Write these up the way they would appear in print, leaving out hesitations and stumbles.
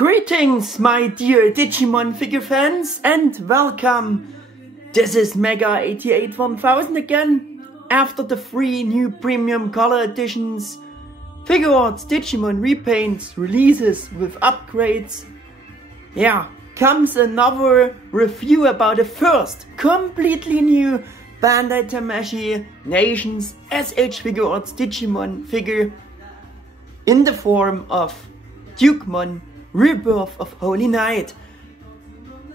Greetings, my dear Digimon figure fans, and welcome! This is Mega881000 again, after the 3 new premium color editions, Figuarts Digimon repaints, releases with upgrades. Yeah, comes another review about the first completely new Bandai Tamashii Nations S.H.Figuarts Digimon figure in the form of Dukemon Rebirth of Holy Knight.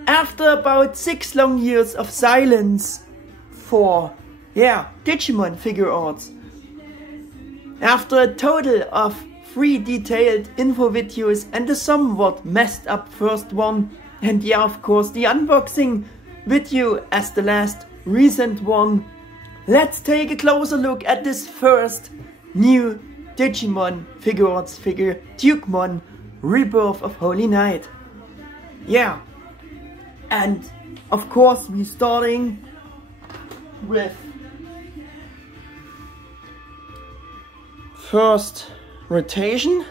After about 6 long years of silence for, Digimon figure arts. After a total of 3 detailed info videos and a somewhat messed up first one, and of course the unboxing video as the last recent one, let's take a closer look at this first new Digimon figure arts figure, Dukemon Rebirth of Holy Knight. Yeah, and of course we're starting with first rotation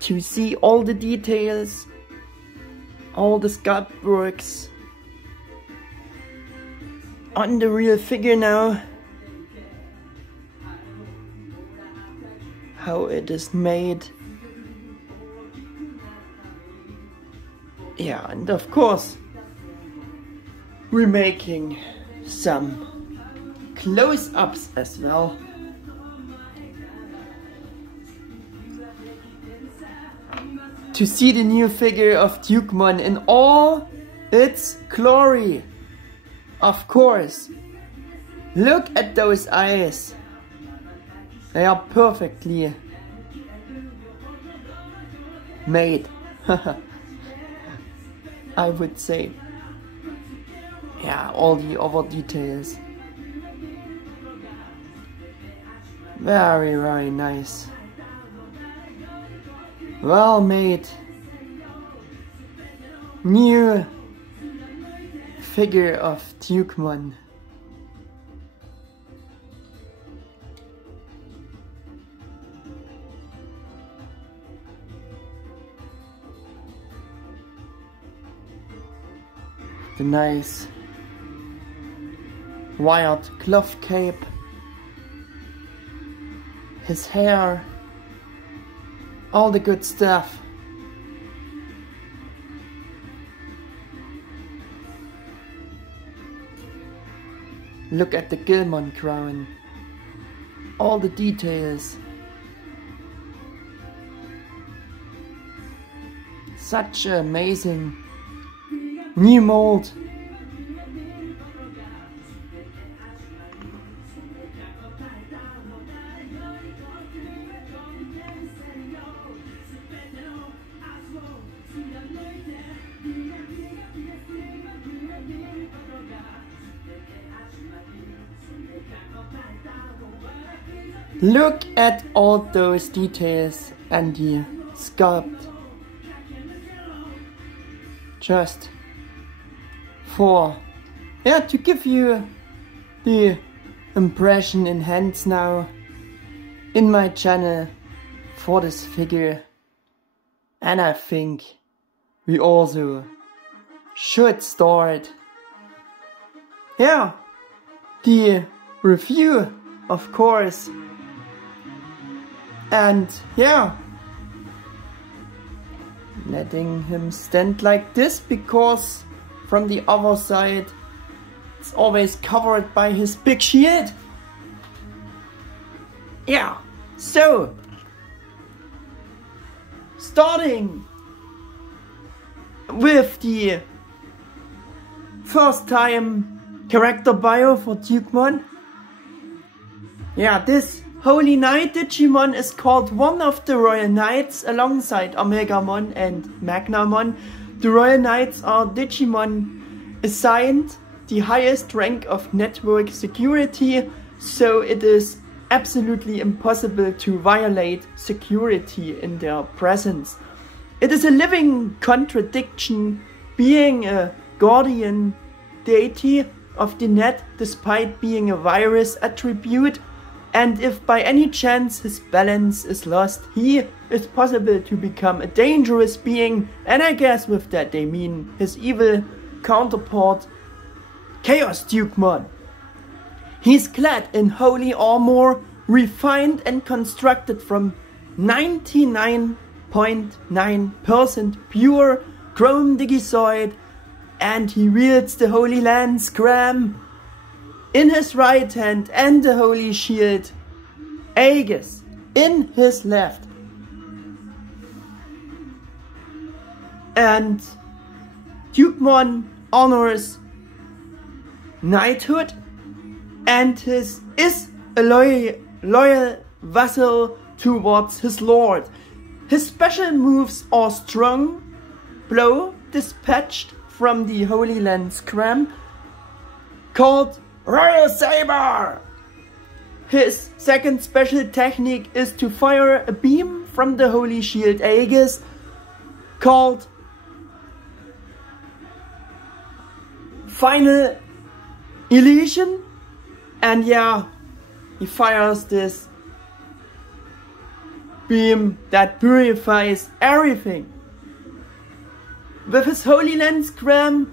to see all the details, all the sculpt works on the real figure now, how it is made. Yeah, and of course we're making some close-ups as well. To see the new figure of Dukemon in all its glory. Of course. Look at those eyes. They are perfectly made. I would say. Yeah, all the other details. Very, very nice. Well made. New figure of Dukemon. The nice wired cloth cape, his hair, all the good stuff. Look at the Gilmon crown, all the details. Such an amazing new mold. Look at all those details and the sculpt. Just to give you the impression in hands now in my channel for this figure. And I think we also should start the review, of course. And letting him stand like this, because from the other side it's always covered by his big shield. Yeah, so starting with the first time character bio for Dukemon. Yeah, this Holy Knight Digimon is called one of the Royal Knights alongside Omegamon and Magnamon. The Royal Knights are Digimon assigned the highest rank of network security, so it is absolutely impossible to violate security in their presence. It is a living contradiction being a guardian deity of the net despite being a virus attribute, and if by any chance his balance is lost, he is possible to become a dangerous being, and I guess with that they mean his evil counterpart, Chaos Dukemon. He's clad in holy armor, refined and constructed from 99.9% pure chrome digisoid, and he wields the holy lance Gram in his right hand and the holy Schield Aegis in his left. And Dukemon honors knighthood and is a loyal vassal towards his lord. His special moves are strong blow dispatched from the holy lance Gram called Royal Saber. His second special technique is to fire a beam from the holy Schield Aegis called Final Illusion, and yeah, he fires this beam that purifies everything. With his holy lance Gram,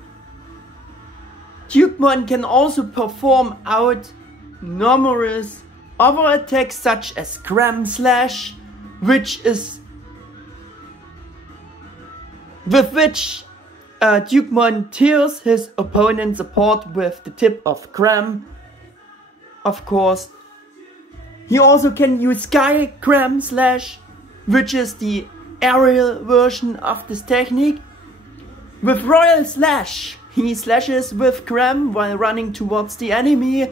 Dukemon can also perform out numerous other attacks such as Gram Slash, with which Dukemon tears his opponents apart with the tip of Gram. Of course, he also can use Sky Gram Slash, which is the aerial version of this technique. With Royal Slash, he slashes with Gram while running towards the enemy.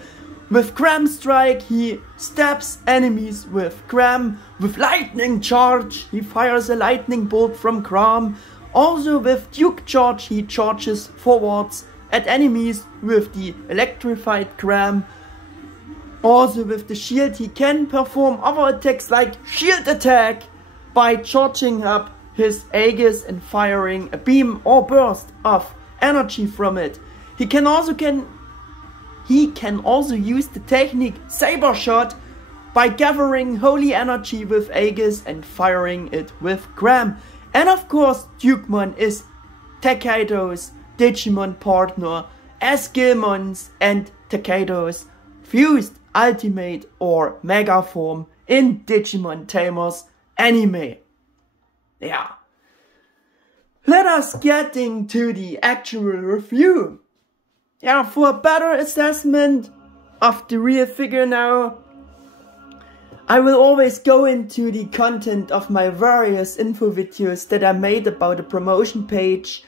With Gram Strike, he stabs enemies with Gram. With Lightning Charge, he fires a lightning bolt from Gram. Also with Duke Charge, he charges forwards at enemies with the electrified Gram. Also with the Shield, he can perform other attacks like Shield Attack by charging up his Aegis and firing a beam or burst of energy from it. He can also use the technique Saber Shot by gathering holy energy with Aegis and firing it with Gram. And of course, Dukemon is Takedo's Digimon partner as Gilmon's and Takedo's fused ultimate or mega form in Digimon Tamers anime. Yeah. Let us get into the actual review. Yeah, for a better assessment of the real figure now, I will always go into the content of my various info videos that I made about the promotion page,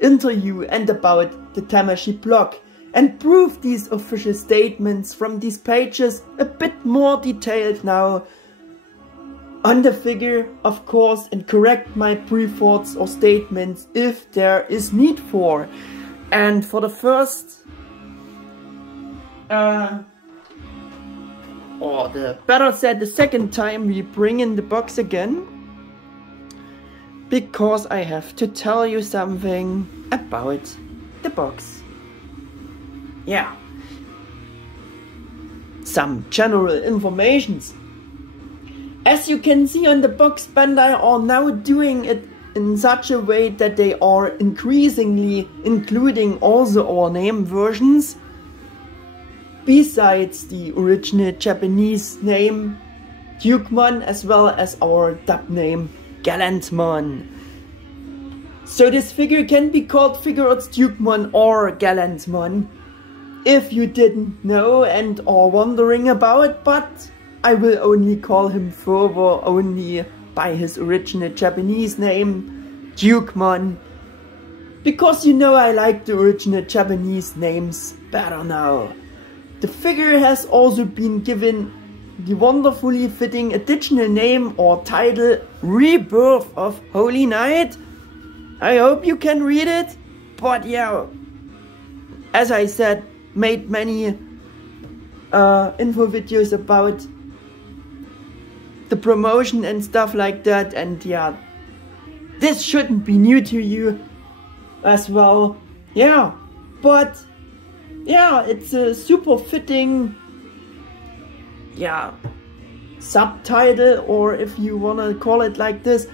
interview and about the Tamashi blog, and prove these official statements from these pages a bit more detailed now on the figure, of course, and correct my pre-thoughts or statements if there is need for. And for the first, or the better said, the second time we bring in the box again, because I have to tell you something about the box. Yeah, some general informations. As you can see on the box, Bandai are now doing it in such a way that they are increasingly including also our name versions, besides the original Japanese name Dukemon, as well as our dub name Gallantmon. So this figure can be called Figuarts Dukemon or Gallantmon, if you didn't know and are wondering about, but I will only call him further only by his original Japanese name, Dukemon, because you know I like the original Japanese names better now. The figure has also been given the wonderfully fitting additional name or title Rebirth of Holy Knight. I hope you can read it, but yeah, as I said, made many info videos about the promotion and stuff like that, and yeah, this shouldn't be new to you as well. Yeah, but yeah, it's a super fitting yeah, subtitle, or if you wanna call it like this,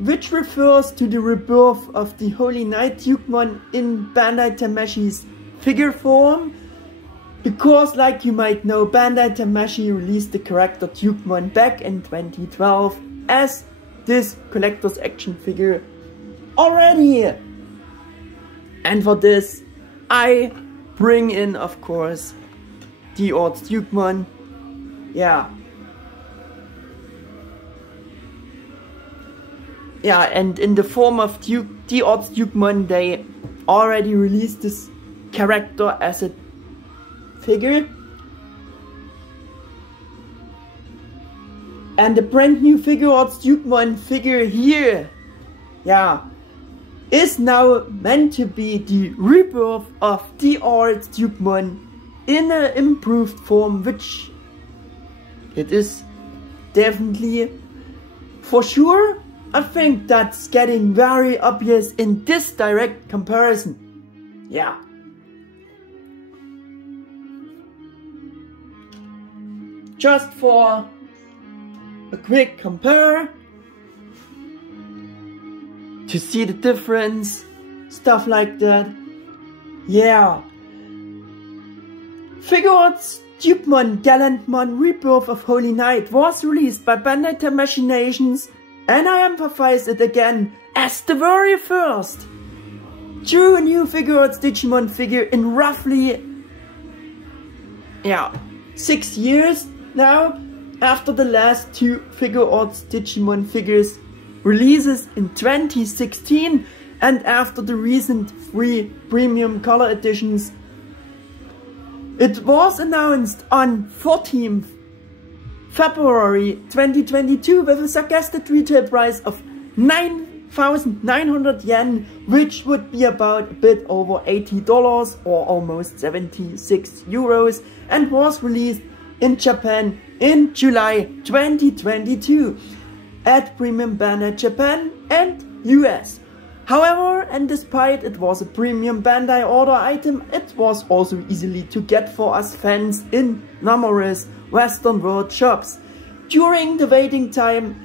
which refers to the rebirth of the Holy Knight Dukemon in Bandai Tamashi's figure form. Because, like you might know, Bandai Tamashi released the character Dukemon back in 2012 as this collector's action figure already. And for this, I bring in, of course, Figuarts Dukemon. Yeah. Yeah, and in the form of Figuarts Dukemon, they already released this character as a figure. And the brand new Figuarts Dukemon figure here, yeah, is now meant to be the rebirth of Figuarts Dukemon in an improved form, which it is definitely. For sure, I think that's getting very obvious in this direct comparison. Yeah. Just for a quick compare, to see the difference, stuff like that. Yeah. Figuarts Dukemon Rebirth of Holy Knight was released by Bandai Tamashi Nations, and I emphasize it again, as the very first true new Figuarts Digimon figure in roughly, yeah, 6 years now, after the last two Figuarts Digimon figures releases in 2016 and after the recent 3 premium color editions. It was announced on 14th February 2022 with a suggested retail price of 9,900 yen, which would be about a bit over $80 or almost 76 euros, and was released in Japan in July 2022 at Premium Bandai Japan and US. However, and despite it was a premium Bandai order item, it was also easily to get for us fans in numerous Western world shops. During the waiting time,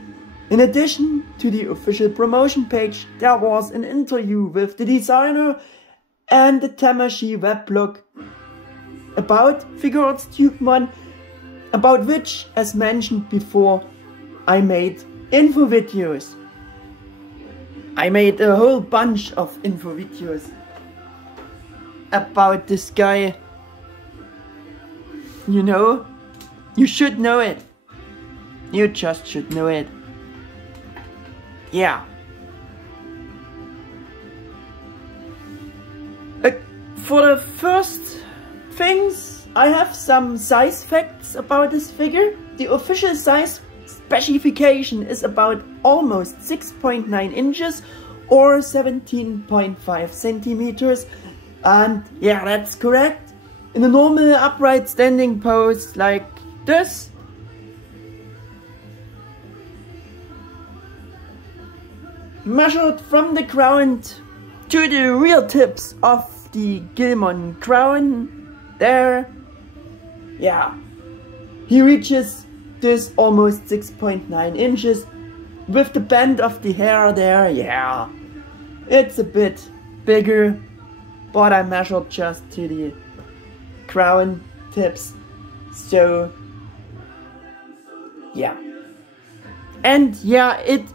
in addition to the official promotion page, there was an interview with the designer and the Tamashi weblog about Figuarts Dukemon, about which, as mentioned before, I made info videos. I made a whole bunch of info videos about this guy. You know, you should know it. You just should know it. Yeah. For the first things, I have some size facts about this figure. The official size specification is about almost 6.9 inches or 17.5 centimeters, and yeah, that's correct. In a normal upright standing pose like this, measured from the ground to the rear tips of the Gilmon crown there, yeah, he reaches this almost 6.9 inches. With the bend of the hair there, yeah, it's a bit bigger, but I measured just to the crown tips, so yeah. And yeah, it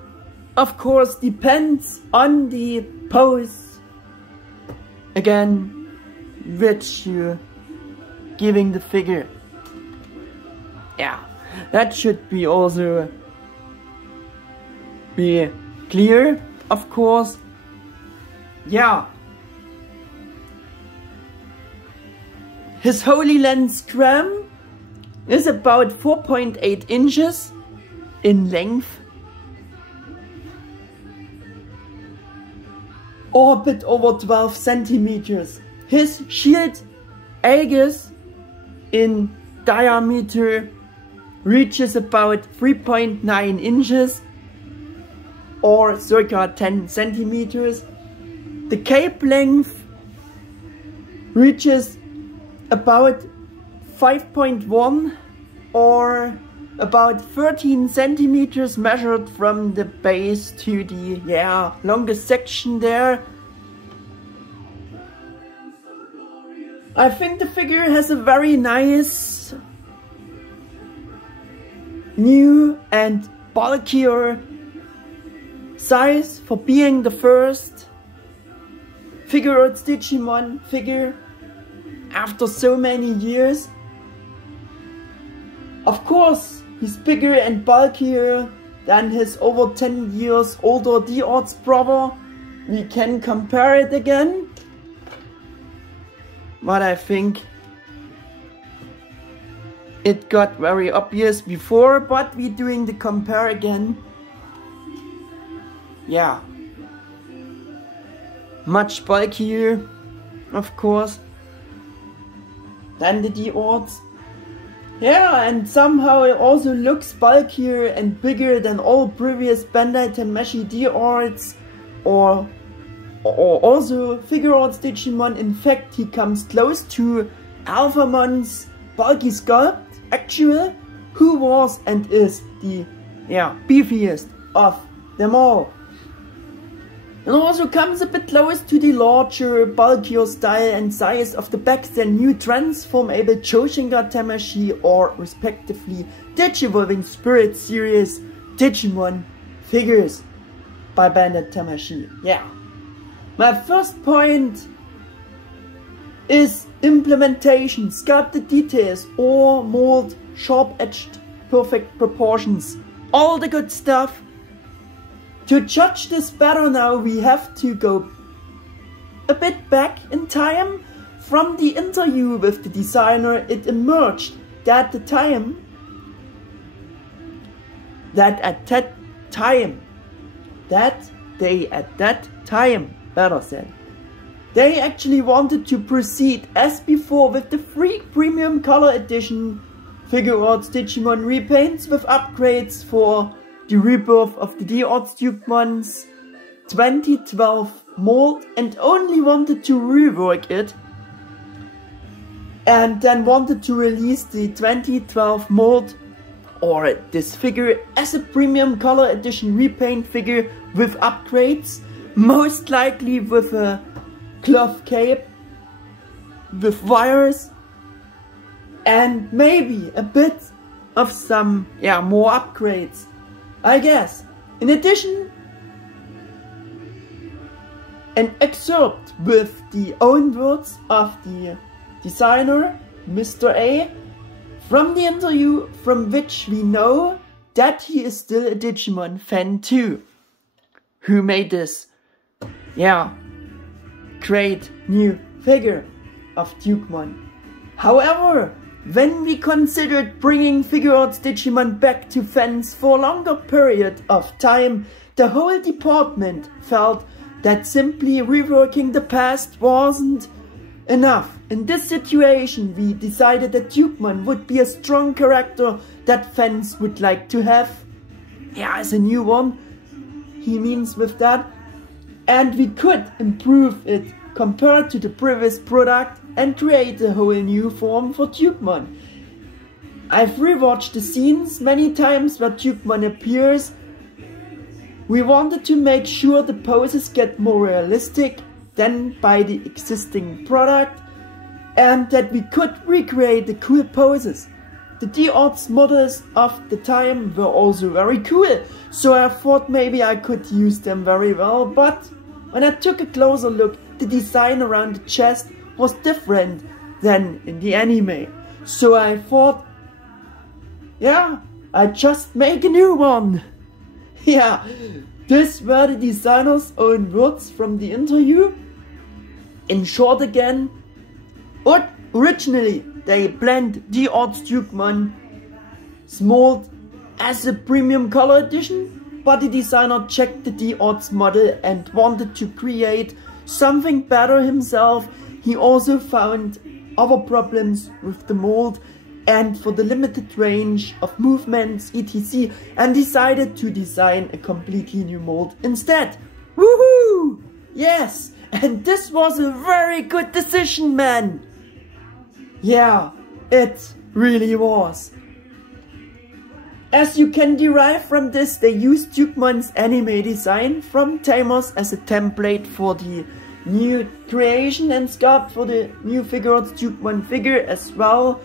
of course depends on the pose, again, which you're giving the figure. Yeah, that should be also be clear, of course. Yeah. His Holy Lens gram is about 4.8 inches in length, or a bit over 12 centimeters. His Schield Aegis in diameter reaches about 3.9 inches or circa 10 centimeters. The cape length reaches about 5.1 or about 13 centimeters measured from the base to the longest section there. I think the figure has a very nice new and bulkier size for being the first Figuarts Digimon figure after so many years. Of course, he's bigger and bulkier than his over 10 years older D-Orts brother. We can compare it again. But I think it got very obvious before, but we're doing the compare again. Yeah. Much bulkier, of course, than the D-Orts. Yeah, and somehow it also looks bulkier and bigger than all previous Bandai Tamashii D-Orts or also Figuarts Digimon. In fact, he comes close to Alphamon's bulky sculpt, actually, who was and is the beefiest of them all. And also comes a bit close to the larger, bulkier style and size of the back than new transformable Choshinga Tamashii or respectively Digivolving Spirit series Digimon figures by Bandai Tamashii. Yeah. My first point is implementation, sculpted details or mold, sharp-edged, perfect proportions. All the good stuff. To judge this better now, we have to go a bit back in time. From the interview with the designer, it emerged that at that time, better said, they actually wanted to proceed as before with the free premium color edition Figuarts Digimon repaints with upgrades for the Rebirth of the Dukemon's 2012 mold, and only wanted to rework it and then wanted to release the 2012 mold or this figure as a premium color edition repaint figure with upgrades, most likely with a cloth cape with wires and maybe a bit of some more upgrades, I guess. In addition, an excerpt with the own words of the designer, Mr. A, from the interview, from which we know that he is still a Digimon fan too, who made this great new figure of Dukemon. However, when we considered bringing Figuarts Digimon back to fans for a longer period of time, the whole department felt that simply reworking the past wasn't enough. In this situation, we decided that Dukemon would be a strong character that fans would like to have as a new one, he means with that, and we could improve it compared to the previous product and create a whole new form for Dukemon. I've rewatched the scenes many times where Dukemon appears. We wanted to make sure the poses get more realistic than by the existing product, and that we could recreate the cool poses. The D-Orts models of the time were also very cool, so I thought maybe I could use them very well, but when I took a closer look, the design around the chest was different than in the anime. So I thought, I just make a new one. These were the designer's own words from the interview. In short again, originally they planned D-Orts Dukemon mold as a premium color edition, but the designer checked the D-Orts model and wanted to create something better himself. He also found other problems with the mold and for the limited range of movements etc. and decided to design a completely new mold instead. Woohoo! Yes! And this was a very good decision, man! Yeah, it really was. As you can derive from this, they use Dukemon's anime design from Tamers as a template for the new creation and sculpt for the new Figuarts Dukemon figure, as well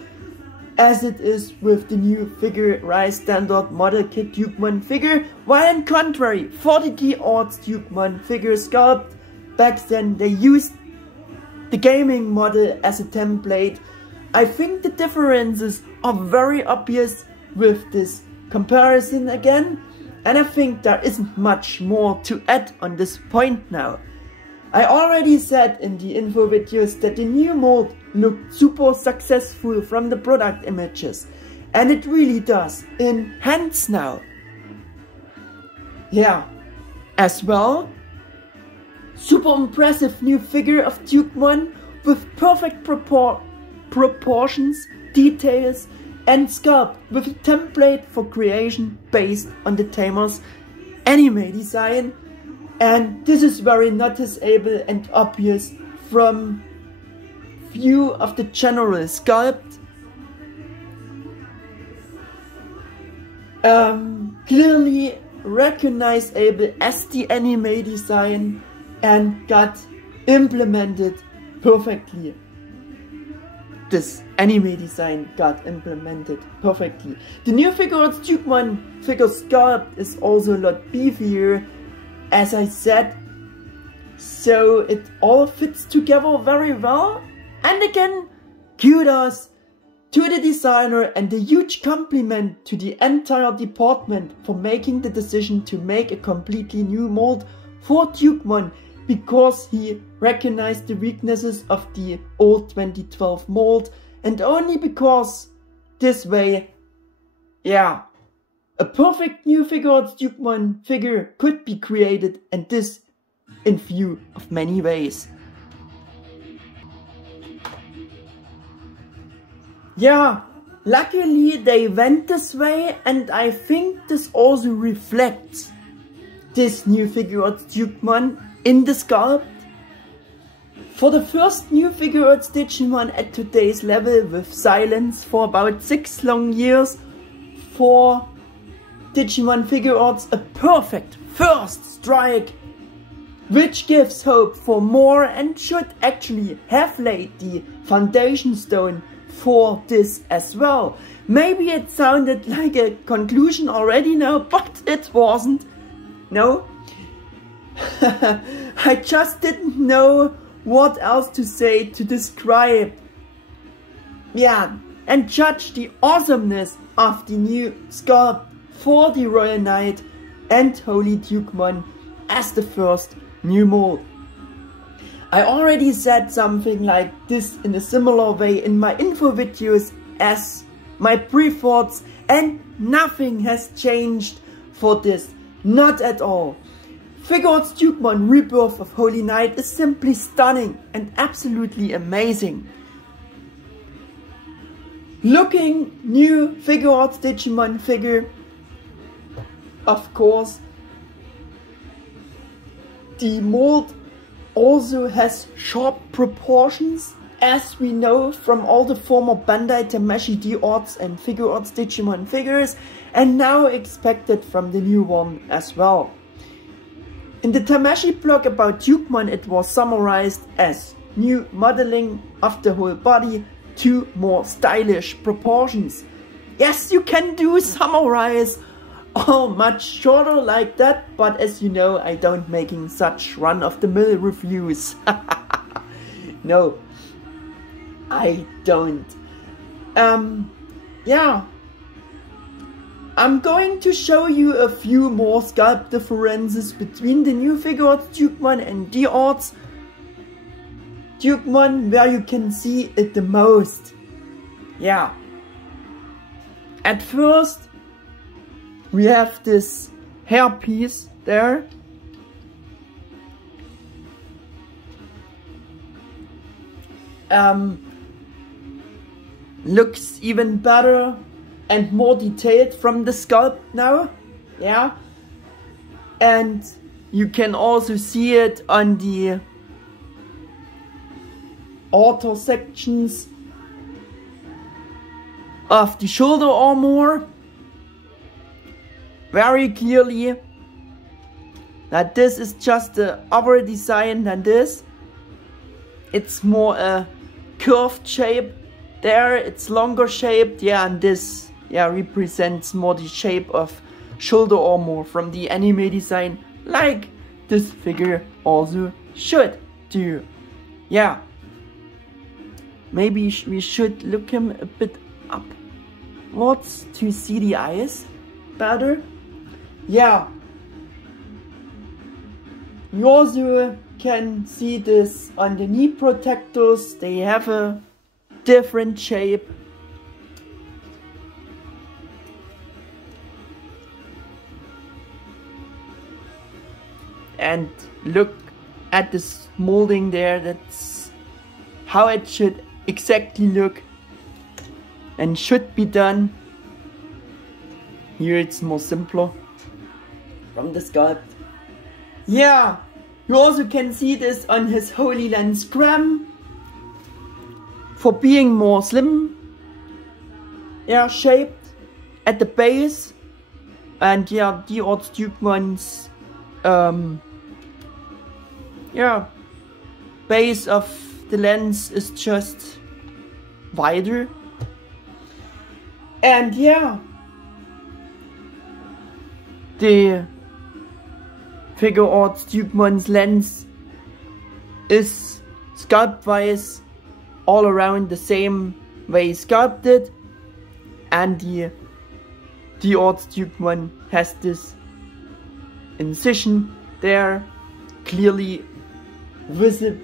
as it is with the new Figuarts standard model kit Dukemon figure, while in contrary, for the Figuarts Dukemon figure sculpt, back then they used the gaming model as a template. I think the differences are very obvious with this comparison again, and I think there isn't much more to add on this point now. I already said in the info videos that the new mold looked super successful from the product images, and it really does in hands now. Yeah, as well, super impressive new figure of Dukemon with perfect proportions, details and sculpt with a template for creation based on the Tamer's anime design, and this is very noticeable and obvious from view of the general sculpt. Clearly recognizable as the anime design and got implemented perfectly. This anime design got implemented perfectly. The new Figuarts Dukemon figure sculpt is also a lot beefier, as I said, so it all fits together very well. And again, kudos to the designer and a huge compliment to the entire department for making the decision to make a completely new mold for Dukemon, because he recognized the weaknesses of the old 2012 mold, and only because this way, yeah, a perfect new Figuarts Dukemon figure could be created, and this in view of many ways. Yeah, luckily they went this way, and I think this also reflects this new Figuarts Dukemon in the sculpt. For the first new Figuarts Digimon at today's level with silence for about 6 long years, for Digimon Figuarts a perfect first strike, which gives hope for more and should actually have laid the foundation stone for this as well. Maybe it sounded like a conclusion already now, but it wasn't. No. I just didn't know what else to say to describe, yeah, and judge the awesomeness of the new sculpt for the Royal Knight and Holy Dukemon as the first new mold. I already said something like this in a similar way in my info videos as my pre-thoughts, and nothing has changed for this, not at all. Figuarts Dukemon Rebirth of Holy Knight is simply stunning and absolutely amazing. Looking new Figuarts Digimon figure, of course. The mold also has sharp proportions, as we know from all the former Bandai Tamashii D-Arts and Figuarts Digimon figures, and now expected from the new one as well. In the Tamashii blog about Dukemon, it was summarized as new modeling of the whole body to more stylish proportions. Yes, you can do summarize or much shorter like that, but as you know, I don't making such run-of-the-mill reviews. No, I don't. Yeah, I'm going to show you a few more sculpt differences between the new Figuarts Dukemon and D-Arts Dukemon, where you can see it the most. Yeah. At first, we have this hairpiece there. Looks even better and more detailed from the sculpt now. Yeah. And you can also see it on the outer sections of the shoulder armor. very clearly that this is just a other design than this. It's more a curved shape there, it's longer shaped, yeah, and this, yeah, represents more the shape of shoulder armor from the anime design, like this figure also should do. Yeah, maybe we should look him a bit upwards to see the eyes better. Yeah, you also can see this on the knee protectors. They have a different shape. And look at this molding there, that's how it should exactly look and should be done. Here it's more simpler from the sculpt. Yeah, you also can see this on his Holy Lens Gram for being more slim, yeah, shaped at the base. And yeah, the Figuarts Dukemon's yeah, base of the lens is just wider. And yeah, the Figuarts Dukemon's lens is sculpt wise all around the same way sculpted, and the Figuarts Dukemon has this incision there, clearly visible.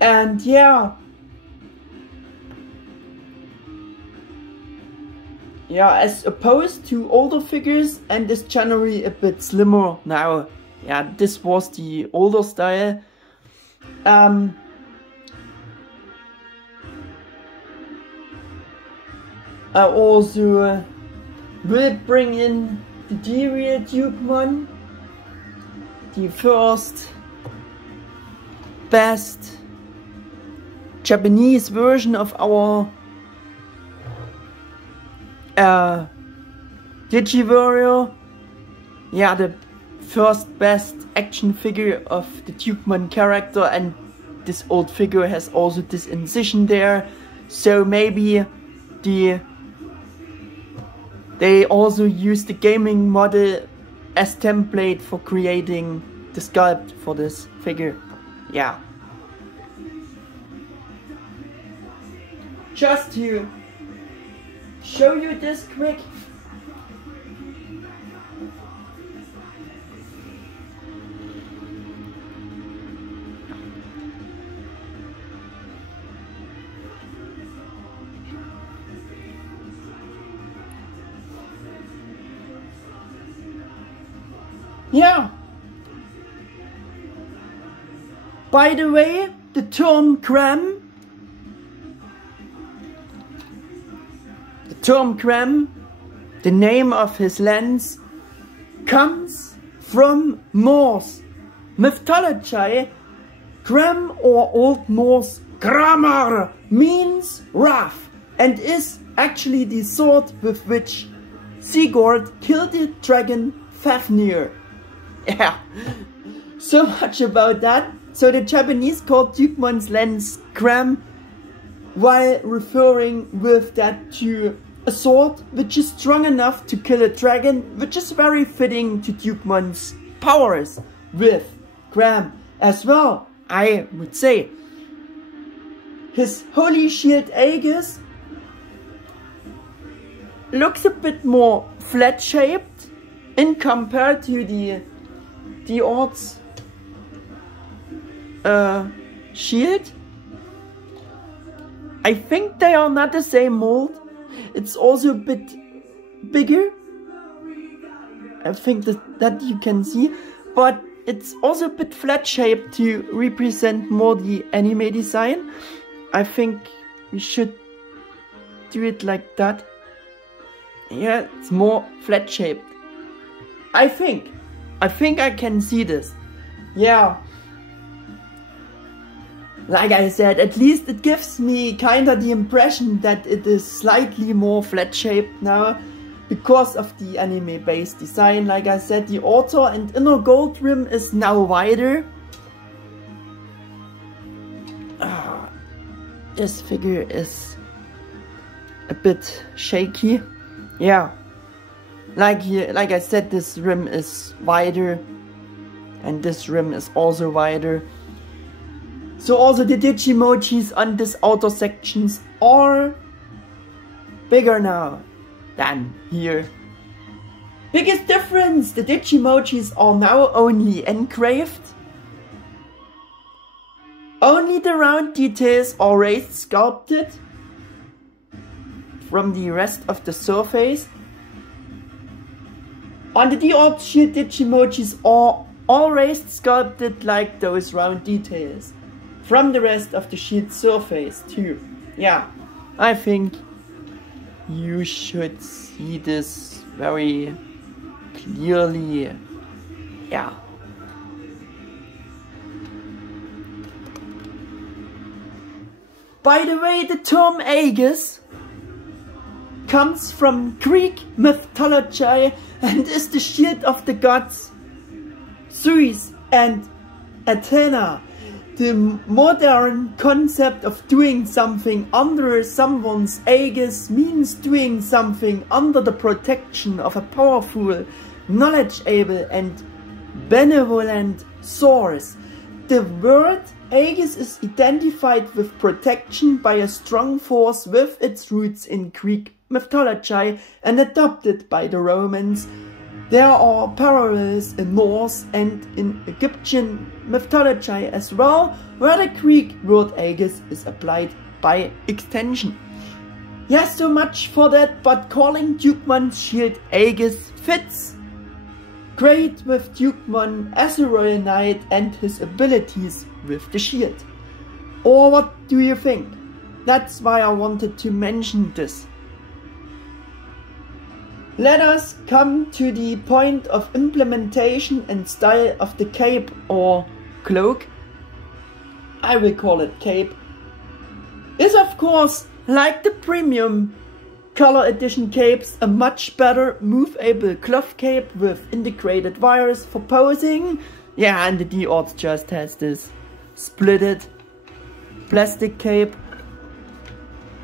And yeah, as opposed to older figures, and is generally a bit slimmer now. Yeah, this was the older style. I also will bring in the BIO Dukemon, the first best Japanese version of our Digiwarrior. Yeah, the first best action figure of the Dukemon character, and this old figure has also this incision there, so maybe they also use the gaming model as template for creating the sculpt for this figure. Yeah. Just to show you this quick. Yeah. By the way, the term cram, the name of his lens, comes from Norse mythology. Cram, or Old Norse Gramar, means wrath, and is actually the sword with which Sigurd killed the dragon Fafnir. Yeah, so much about that. So the Japanese called Dukemon's lens Cram, while referring with that to a sword which is strong enough to kill a dragon, which is very fitting to Dukemon's powers with Cram as well, I would say. His holy Schield Aegis looks a bit more flat shaped in compared to the Figuarts Shield. I think they are not the same mold. It's also a bit bigger. I think that you can see, but it's also a bit flat shaped to represent more the anime design. I think we should do it like that. Yeah, it's more flat shaped. I think I can see this. Yeah. Like I said, at least it gives me kinda the impression that it is slightly more flat shaped now. because of the anime-based design. Like I said, the outer and inner gold rim is now wider. This figure is a bit shaky. Yeah, like I said, this rim is wider, and this rim is also wider. So also the Digimojis on this outer sections are bigger now than here. Biggest difference, the Digimojis are now only engraved. Only the round details are raised sculpted from the rest of the surface. On the DR Shield Digimojis are all raised sculpted like those round details from the rest of the shield surface too. Yeah, I think you should see this very clearly. Yeah. By the way, the term Aegis comes from Greek mythology and is the shield of the gods Zeus and Athena. The modern concept of doing something under someone's aegis means doing something under the protection of a powerful, knowledgeable and benevolent source. The word Aegis is identified with protection by a strong force with its roots in Greek mythology and adopted by the Romans. There are parallels in Norse and in Egyptian mythology as well, where the Greek word Aegis is applied by extension. Yes, so much for that, but calling Dukemon's shield Aegis fits great with Dukemon as a royal knight and his abilities with the shield. Or what do you think? That's why I wanted to mention this. Let us come to the point of implementation and style of the cape or cloak. I will call it cape. Is of course, like the premium color edition capes, a much better movable cloth cape with integrated wires for posing. Yeah, and the DR just has this splitted plastic cape,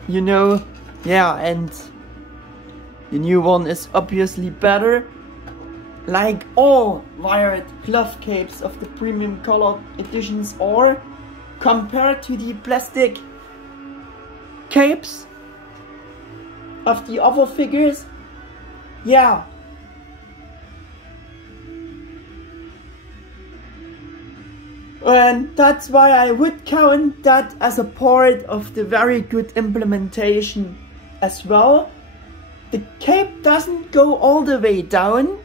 you know. Yeah, and the new one is obviously better. Like all wired cloth capes of the premium color editions are, compared to the plastic capes of the other figures. Yeah. And that's why I would count that as a part of the very good implementation as well. The cape doesn't go all the way down.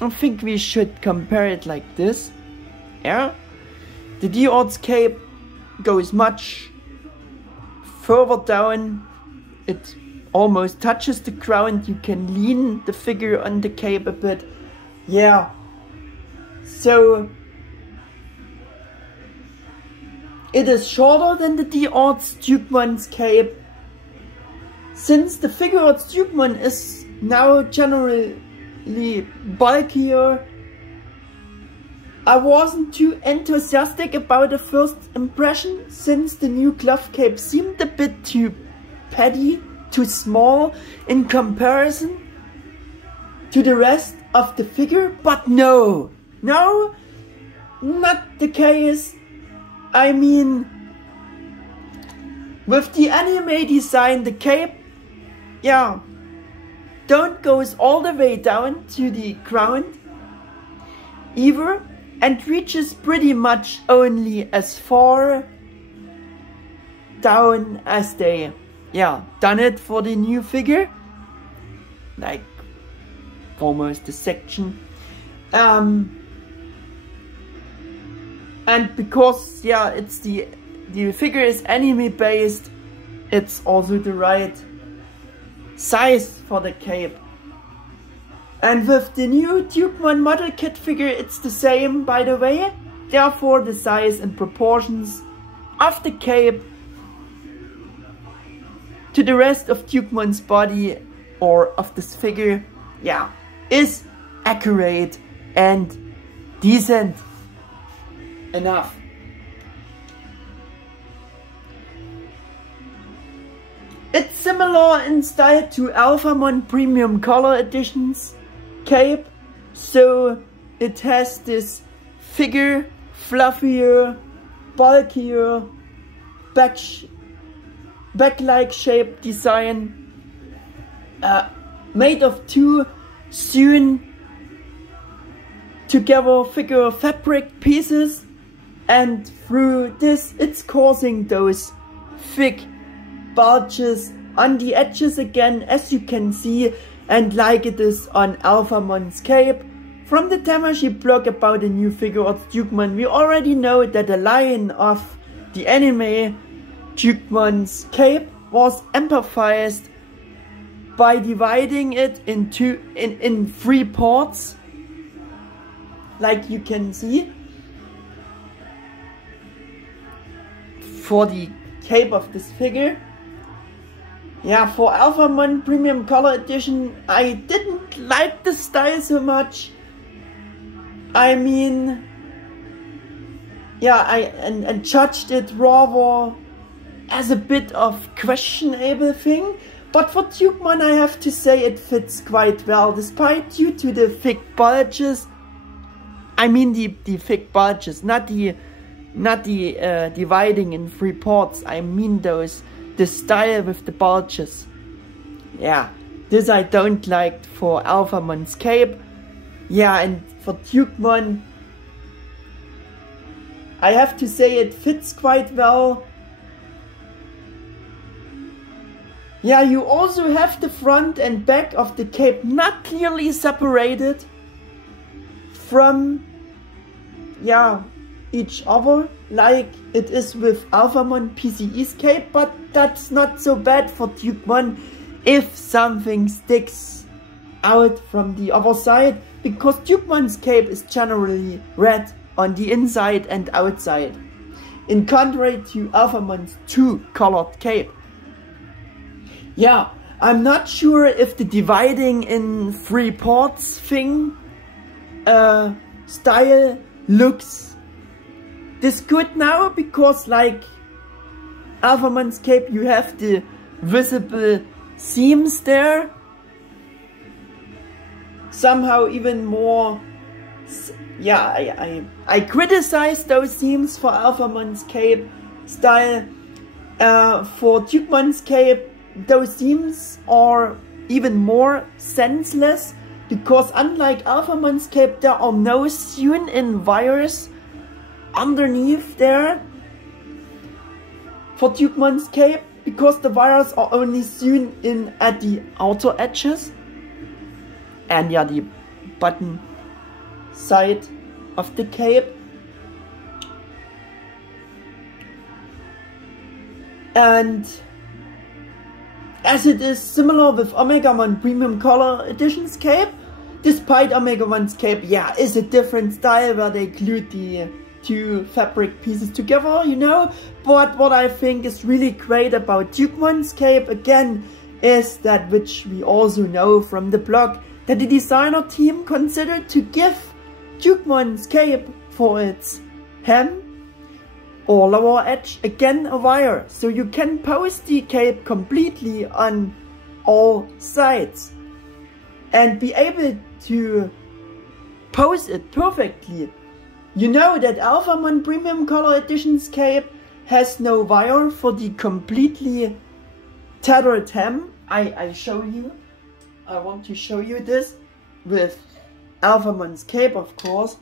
I think we should compare it like this. Yeah. The DR's cape goes much further down. It almost touches the ground. You can lean the figure on the cape a bit. Yeah. So it is shorter than the DR's Dukemon's cape. Since the Figuarts Dukemon is now generally bulkier, I wasn't too enthusiastic about the first impression, since the new cloth cape seemed a bit too petty, too small in comparison to the rest of the figure. But no, not the case. I mean, with the anime design, the cape, yeah, don't goes all the way down to the ground either, and reaches pretty much only as far down as they, yeah, done it for the new figure, like almost a section. And because, yeah, it's the figure is anime based, it's also the right size for the cape. And with the new Dukemon model kit figure, it's the same, by the way. Therefore, the size and proportions of the cape to the rest of Dukemon's body or of this figure, yeah, is accurate and decent enough. It's similar in style to Alphamon Premium Color Edition's cape, so it has this figure, fluffier, bulkier, back-like shaped design, made of two sewn together figure fabric pieces, and through this it's causing those thick bulges on the edges again, as you can see, and like it is on Alphamon's cape. From the Tamashi blog about the new Figuarts Dukemon, we already know that the line of the anime Dukemon's cape was emphasized by dividing it in three parts, like you can see. For the cape of this figure. Yeah, for Alphamon Premium Color Edition, I didn't like the style so much. I mean, yeah, I judged it rather as a bit of questionable thing. But for Dukemon, I have to say it fits quite well, despite due to the thick bulges. I mean the thick bulges, not the dividing in three parts. I mean the style with the bulges. Yeah, this I don't like for Alphamon's cape. Yeah, and for Dukemon, I have to say it fits quite well. Yeah, you also have the front and back of the cape not clearly separated from, yeah, each other, like it is with Alphamon PCE's cape, but that's not so bad for Dukemon if something sticks out from the other side, because Dukemon's cape is generally red on the inside and outside, in contrary to Alphamon's two-colored cape. Yeah, I'm not sure if the dividing in three parts thing style looks this good now, because like Alphamon's cape you have the visible seams there, somehow even more. Yeah, I criticize those seams for Alphamon's cape style. For Dukemon's cape, those seams are even more senseless, because unlike Alphamon's cape, there are no sewn in wires underneath there for Dukemon's cape, because the wires are only sewn in at the outer edges and yeah, the bottom side of the cape. And as it is similar with Omegamon Premium Color Edition's cape, despite Omegamon's cape, yeah, is a different style where they glued the two fabric pieces together, you know. But what I think is really great about Dukemon's cape, again, is that, which we also know from the blog, that the designer team considered to give Dukemon's cape for its hem or lower edge again a wire, so you can pose the cape completely on all sides and be able to pose it perfectly. You know that Alphamon Premium Color Edition's cape has no wire for the completely tethered hem. I show you. I want to show you this with Alphamon's cape, of course.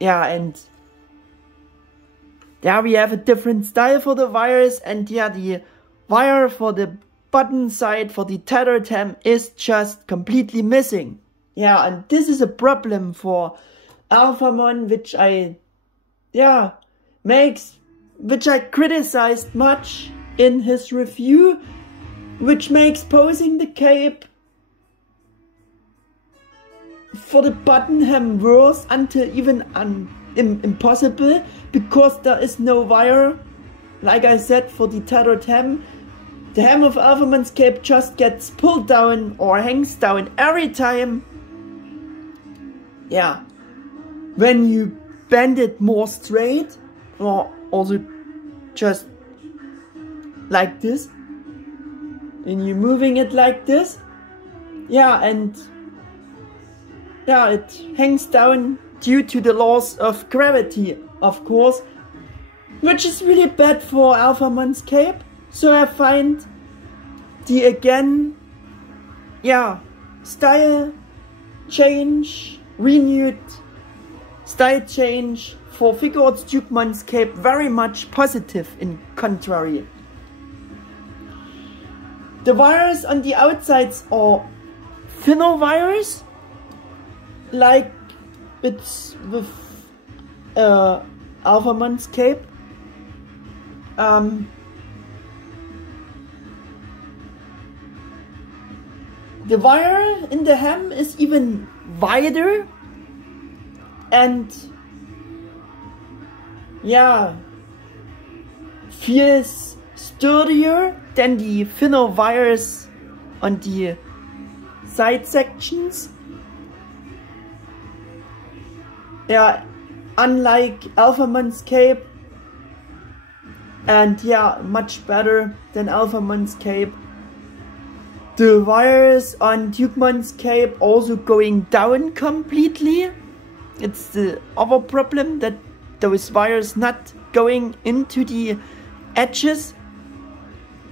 Yeah, and there we have a different style for the wires, and yeah, the wire for the button side for the tethered hem is just completely missing. Yeah, and this is a problem for Alphamon, which I criticized much in his review, which makes posing the cape for the button hem worse, until even impossible, because there is no wire, like I said, for the tethered hem. the hem of Alphamon's cape just gets pulled down or hangs down every time. Yeah, when you bend it more straight, or also just like this, and you're moving it like this. Yeah, and yeah, it hangs down due to the laws of gravity, of course, which is really bad for Alphamon's cape. So I find the again, yeah, style change, renewed style change for Figuarts Dukemon's cape very much positive in contrary. The wires on the outsides are thinner wires, like it's with Alphamon's cape. The wire in the hem is even wider and yeah, feels sturdier than the thinner wires on the side sections. Yeah, unlike Alphamon's cape, and yeah, much better than Alphamon's cape. The wires on Dukemon's cape also going down completely. It's the other problem, that those wires not going into the edges,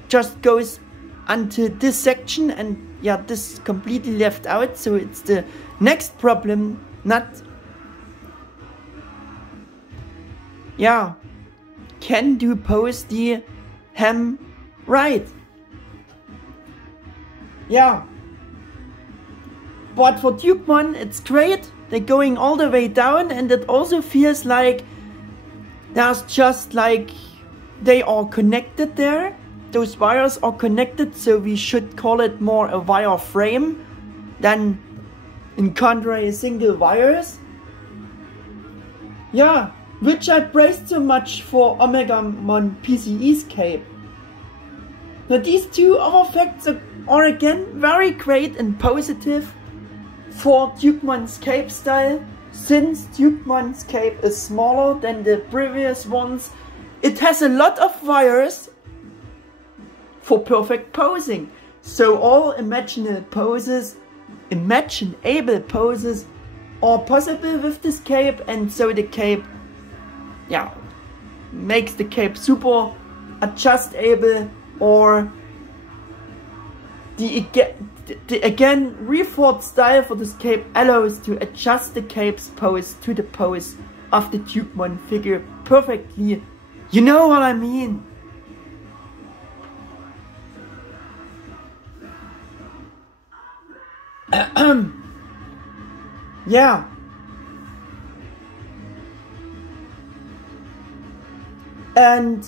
just goes onto this section, and yeah, this completely left out. So it's the next problem, not yeah, can do pose the hem right. Yeah, but for Dukemon it's great. They're going all the way down, and it also feels like there's just like they are connected there. Those wires are connected, so we should call it more a wire frame than in contrary single wires. Yeah, which I praised so much for Omegamon PCE's cape. Now these two other facts are again very great and positive for Dukemon's cape style. Since Dukemon's cape is smaller than the previous ones, it has a lot of wires for perfect posing. So all imaginable poses are possible with this cape, and so the cape, yeah, makes the cape super adjustable, or the again rethought style for this cape allows to adjust the cape's pose to the pose of the Dukemon figure perfectly. You know what I mean? Yeah. And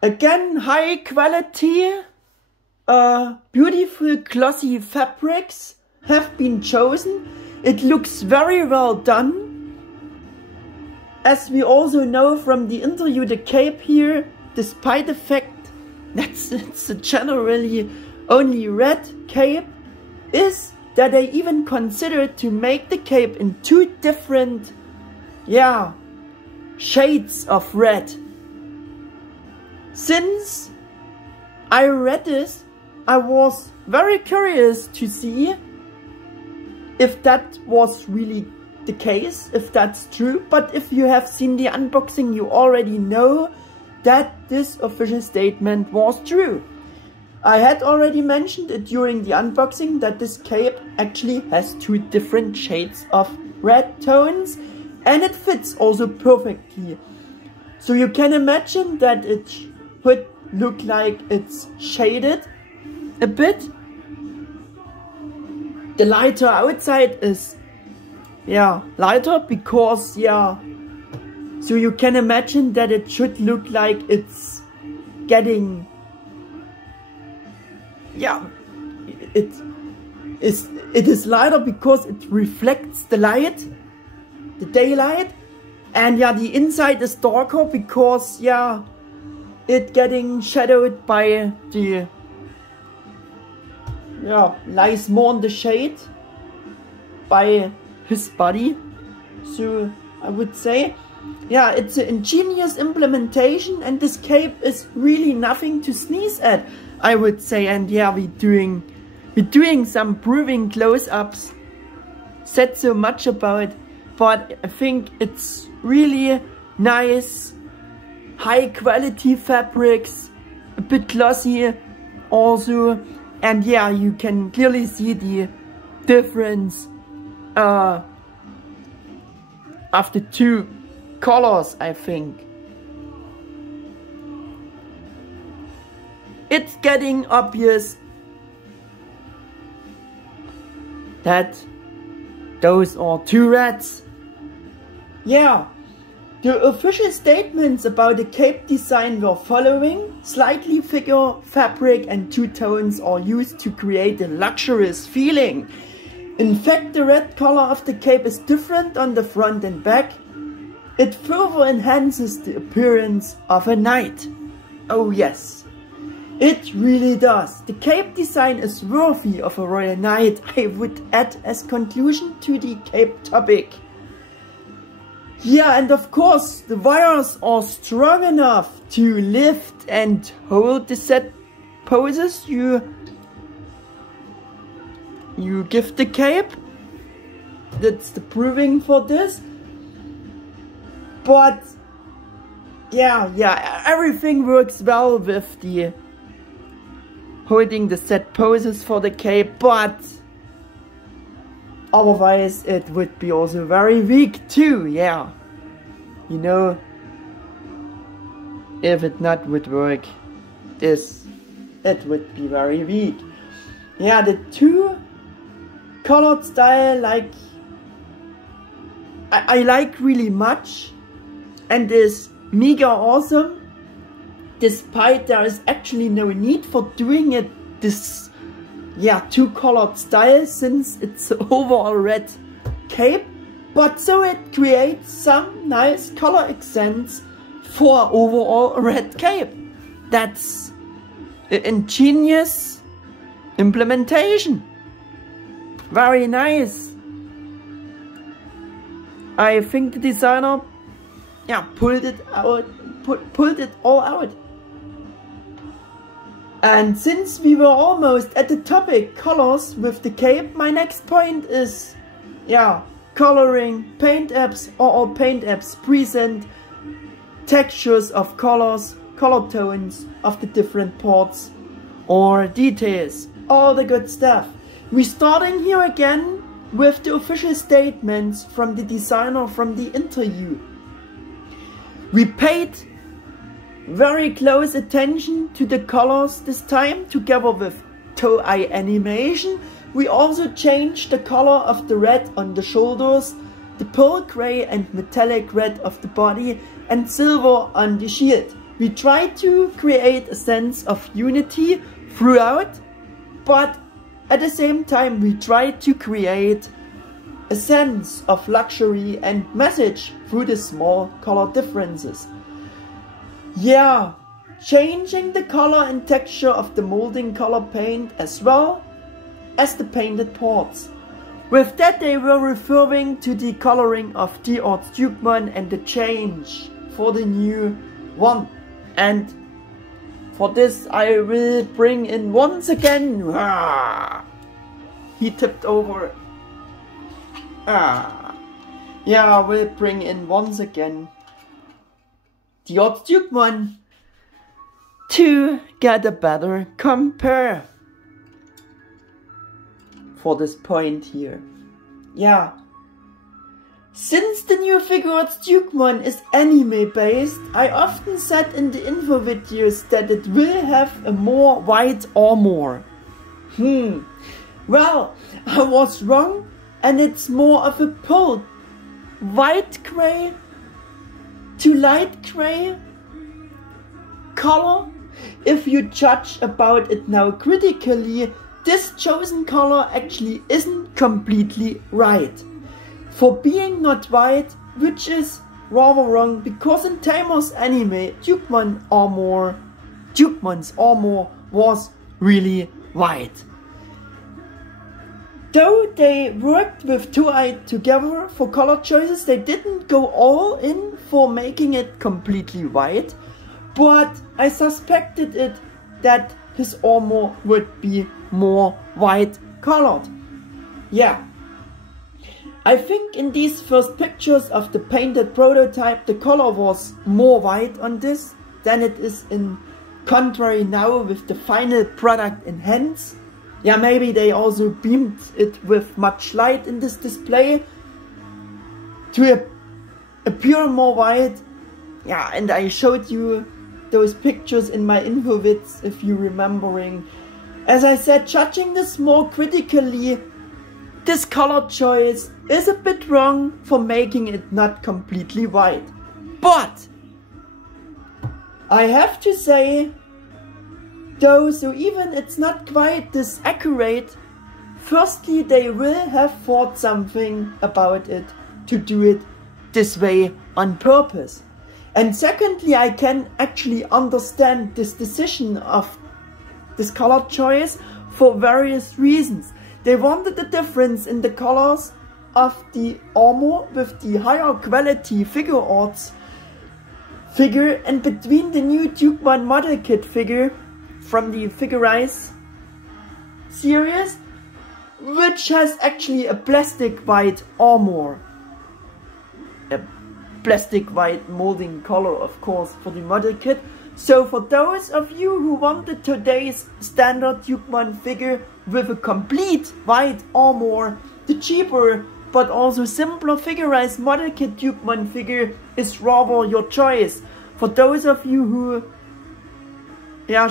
again, high quality, beautiful glossy fabrics have been chosen. It looks very well done. As we also know from the interview, the cape here, despite the fact that it's a generally only red cape, is that they even considered to make the cape in two different, yeah, shades of red. Since I read this, I was very curious to see if that was really the case, if that's true. But if you have seen the unboxing, you already know that this official statement was true. I had already mentioned it during the unboxing that this cape actually has two different shades of red tones, and it fits also perfectly. So you can imagine that it would look like it's shaded a bit. The lighter outside is, yeah, lighter because, yeah, so you can imagine that it should look like it's getting, yeah, it is lighter because it reflects the light, the daylight, And yeah, the inside is darker because yeah, it getting shadowed by the, yeah, lies more in the shade by his body. So I would say, yeah, it's an ingenious implementation, and this cape is really nothing to sneeze at, I would say. And yeah, we're doing some proving close-ups, said so much about, but I think it's really nice, high quality fabrics, a bit glossy also, and yeah, you can clearly see the difference of the two colors, I think. It's getting obvious that those are two reds. Yeah, the official statements about the cape design were following: slightly thicker fabric and two tones are used to create a luxurious feeling. In fact, the red color of the cape is different on the front and back. It further enhances the appearance of a knight. Oh yes, it really does. The cape design is worthy of a royal knight, I would add as conclusion to the cape topic. Yeah, and of course, the wires are strong enough to lift and hold the set poses you give the cape. That's the proving for this. But yeah, everything works well with the holding the set poses for the cape, but otherwise it would be also very weak too. Yeah, you know, if it not would work, it would be very weak. Yeah, the two colored style, like I like really much, and is mega awesome, despite there is actually no need for doing it this, yeah, two colored style, since it's overall red cape. But so it creates some nice color accents for overall red cape. That's an ingenious implementation. Very nice. I think the designer, yeah, pulled it all out. And since we were almost at the topic colors with the cape, my next point is, yeah, coloring. Paint apps, or all paint apps present textures of colors, color tones of the different parts or details, all the good stuff. We're starting here again with the official statements from the designer from the interview. We paid very close attention to the colors this time, together with toe-eye animation. We also changed the color of the red on the shoulders, the pearl gray and metallic red of the body, and silver on the shield. We tried to create a sense of unity throughout, but at the same time we tried to create a sense of luxury and message through the small color differences. Yeah, changing the color and texture of the molding color paint as well as the painted parts. With that, they were referring to the coloring of Figuarts Dukemon and the change for the new one. And for this I will bring in once again, he tipped over. Yeah, I will bring in once again Figuarts Dukemon to get a better compare for this point here. Yeah, since the new Figuarts Dukemon is anime based, I often said in the info videos that it will have a more white armor. Well, I was wrong, and it's more of a pearl white gray to light gray color. If you judge about it now critically, this chosen color actually isn't completely right. For being not white, which is rather wrong, because in Tamer's anime, Dukemon's armor was really white. Though they worked with Toei together for color choices, they didn't go all in for making it completely white, but I suspected it that his armor would be more white colored. Yeah. I think in these first pictures of the painted prototype, the color was more white on this than it is in contrary now with the final product in hands. Yeah, maybe they also beamed it with much light in this display to appear more white. Yeah, and I showed you those pictures in my info vids, if you're remembering. As I said, judging this more critically, this color choice is a bit wrong for making it not completely white. But I have to say, though, so even it's not quite this accurate, firstly they will have thought something about it to do it this way on purpose. And secondly, I can actually understand this decision of this color choice for various reasons. They wanted a difference in the colors of the armor with the higher quality Figuarts figure and between the new Dukemon model kit figure from the Figuarts series, which has actually a plastic white armor. A plastic white molding color, of course, for the model kit. So for those of you who wanted today's standard Dukemon figure with a complete white armor, the cheaper but also simpler Figuarts model kit Dukemon figure is rather your choice. For those of you who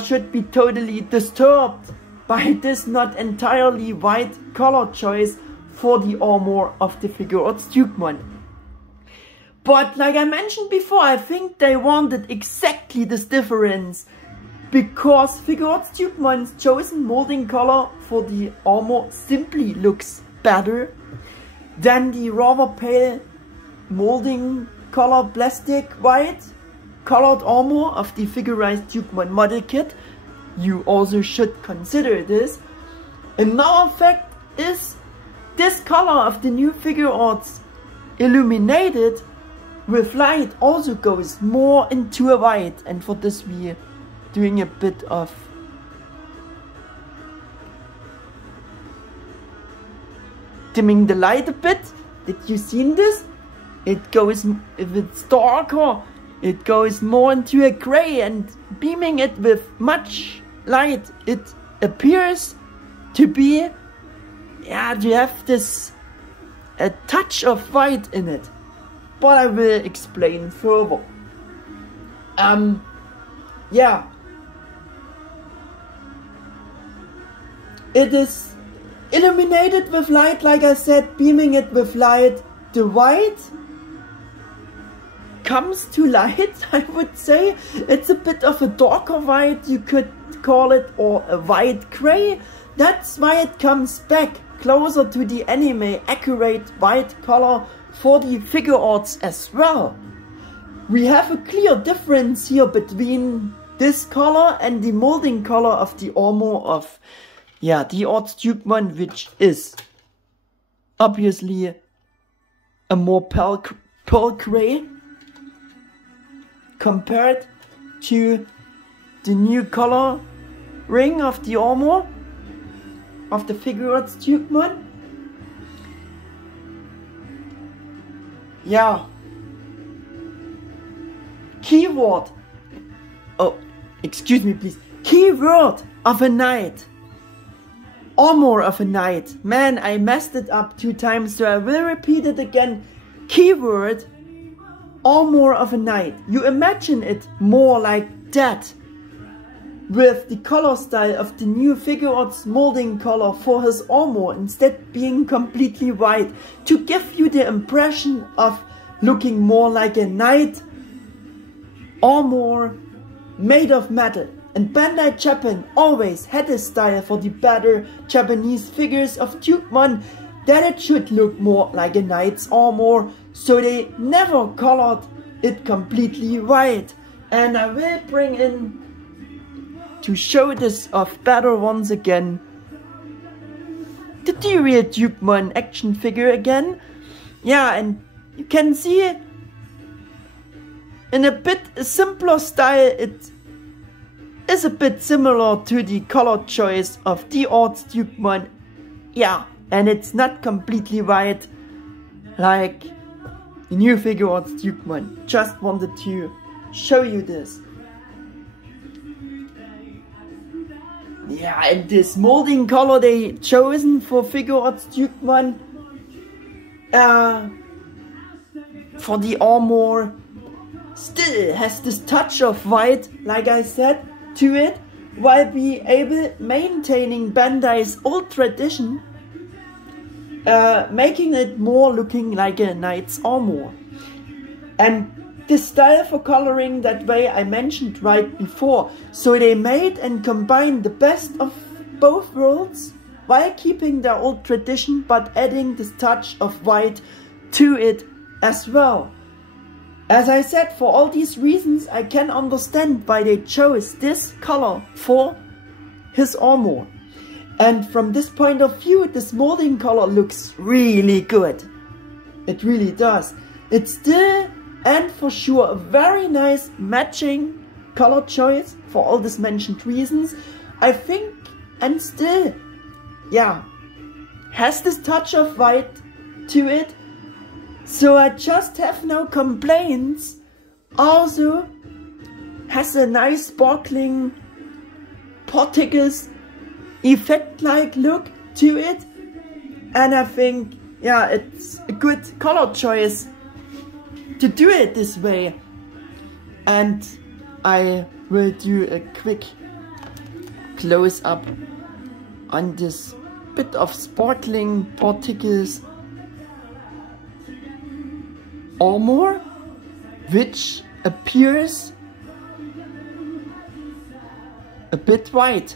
should be totally disturbed by this not entirely white color choice for the armor of the Figuarts Dukemon. But like I mentioned before, I think they wanted exactly this difference, because Figuarts Dukemon's chosen molding color for the armor simply looks better than the rather pale molding color plastic white colored armor of the Figuarts Dukemon model kit. You also should consider this. Another fact is this color of the new Figuarts illuminated with light also goes more into a white, and for this we are doing a bit of dimming the light a bit. Did you see this? It goes, if it's darker, it goes more into a gray, and beaming it with much light, it appears to be, to have this, a touch of white in it. But I will explain further. It is illuminated with light, like I said, beaming it with light. The white comes to light, I would say. It's a bit of a darker white, you could call it, or a white gray. That's why it comes back closer to the anime accurate white color for the Figuarts as well. We have a clear difference here between this color and the molding color of the armor of the Figuarts Dukemon, which is obviously a more pearl gray compared to the new color ring of the armor of the Figuarts Dukemon. Keyword. Oh, excuse me please. Keyword of a knight. Armor of a knight. Man, I messed it up 2 times, so I will repeat it again. Keyword. Armor of a knight. You imagine it more like that, with the color style of the new Figuarts molding color for his armor instead being completely white, to give you the impression of looking more like a knight armor made of metal. And Bandai Japan always had a style for the better Japanese figures of Dukemon that it should look more like a knight's armor. so they never colored it completely white. And I will bring in, to show this off better once again, the BIO Dukemon action figure again. Yeah, and you can see it in a bit simpler style. It is a bit similar to the color choice of Figuarts Dukemon. Yeah, and it's not completely white like the new Figuarts Dukemon. Just wanted to show you this. Yeah, and this molding color they chosen for Figuarts Dukemon for the armor still has this touch of white, like I said, to it, while be able maintaining Bandai's old tradition, making it more looking like a knight's armor. And the style for coloring that way I mentioned right before. So they made and combined the best of both worlds while keeping their old tradition, but adding this touch of white to it as well. As I said, for all these reasons, I can understand why they chose this color for his armor. And from this point of view, this molding color looks really good. It really does. It's still, and for sure, a very nice matching color choice for all these mentioned reasons. I think, and still, yeah, has this touch of white to it. So I just have no complaints. Also has a nice sparkling particles effect-like look to it. And I think, yeah, it's a good color choice to do it this way. And I will do a quick close-up on this bit of sparkling particles armor, which appears a bit white.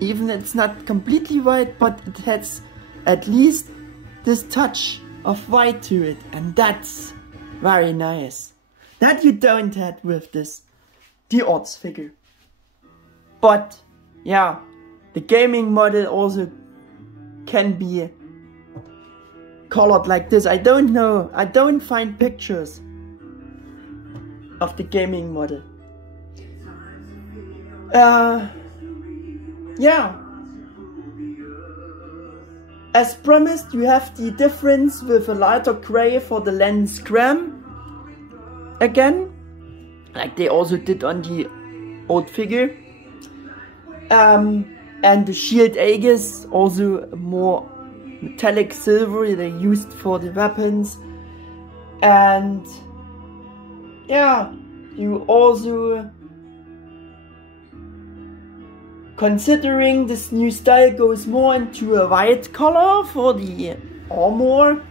Even it's not completely white, but it has at least this touch of white to it, and that's very nice. That you don't have with this Figuarts figure. But yeah, the gaming model also can be colored like this. I don't know, I don't find pictures of the gaming model. Yeah, as promised, you have the difference with a lighter gray for the lens cram again, like they also did on the old figure. And the Schield Aegis, also more metallic silver they used for the weapons. And yeah, you also, considering this new style goes more into a white color for the armor,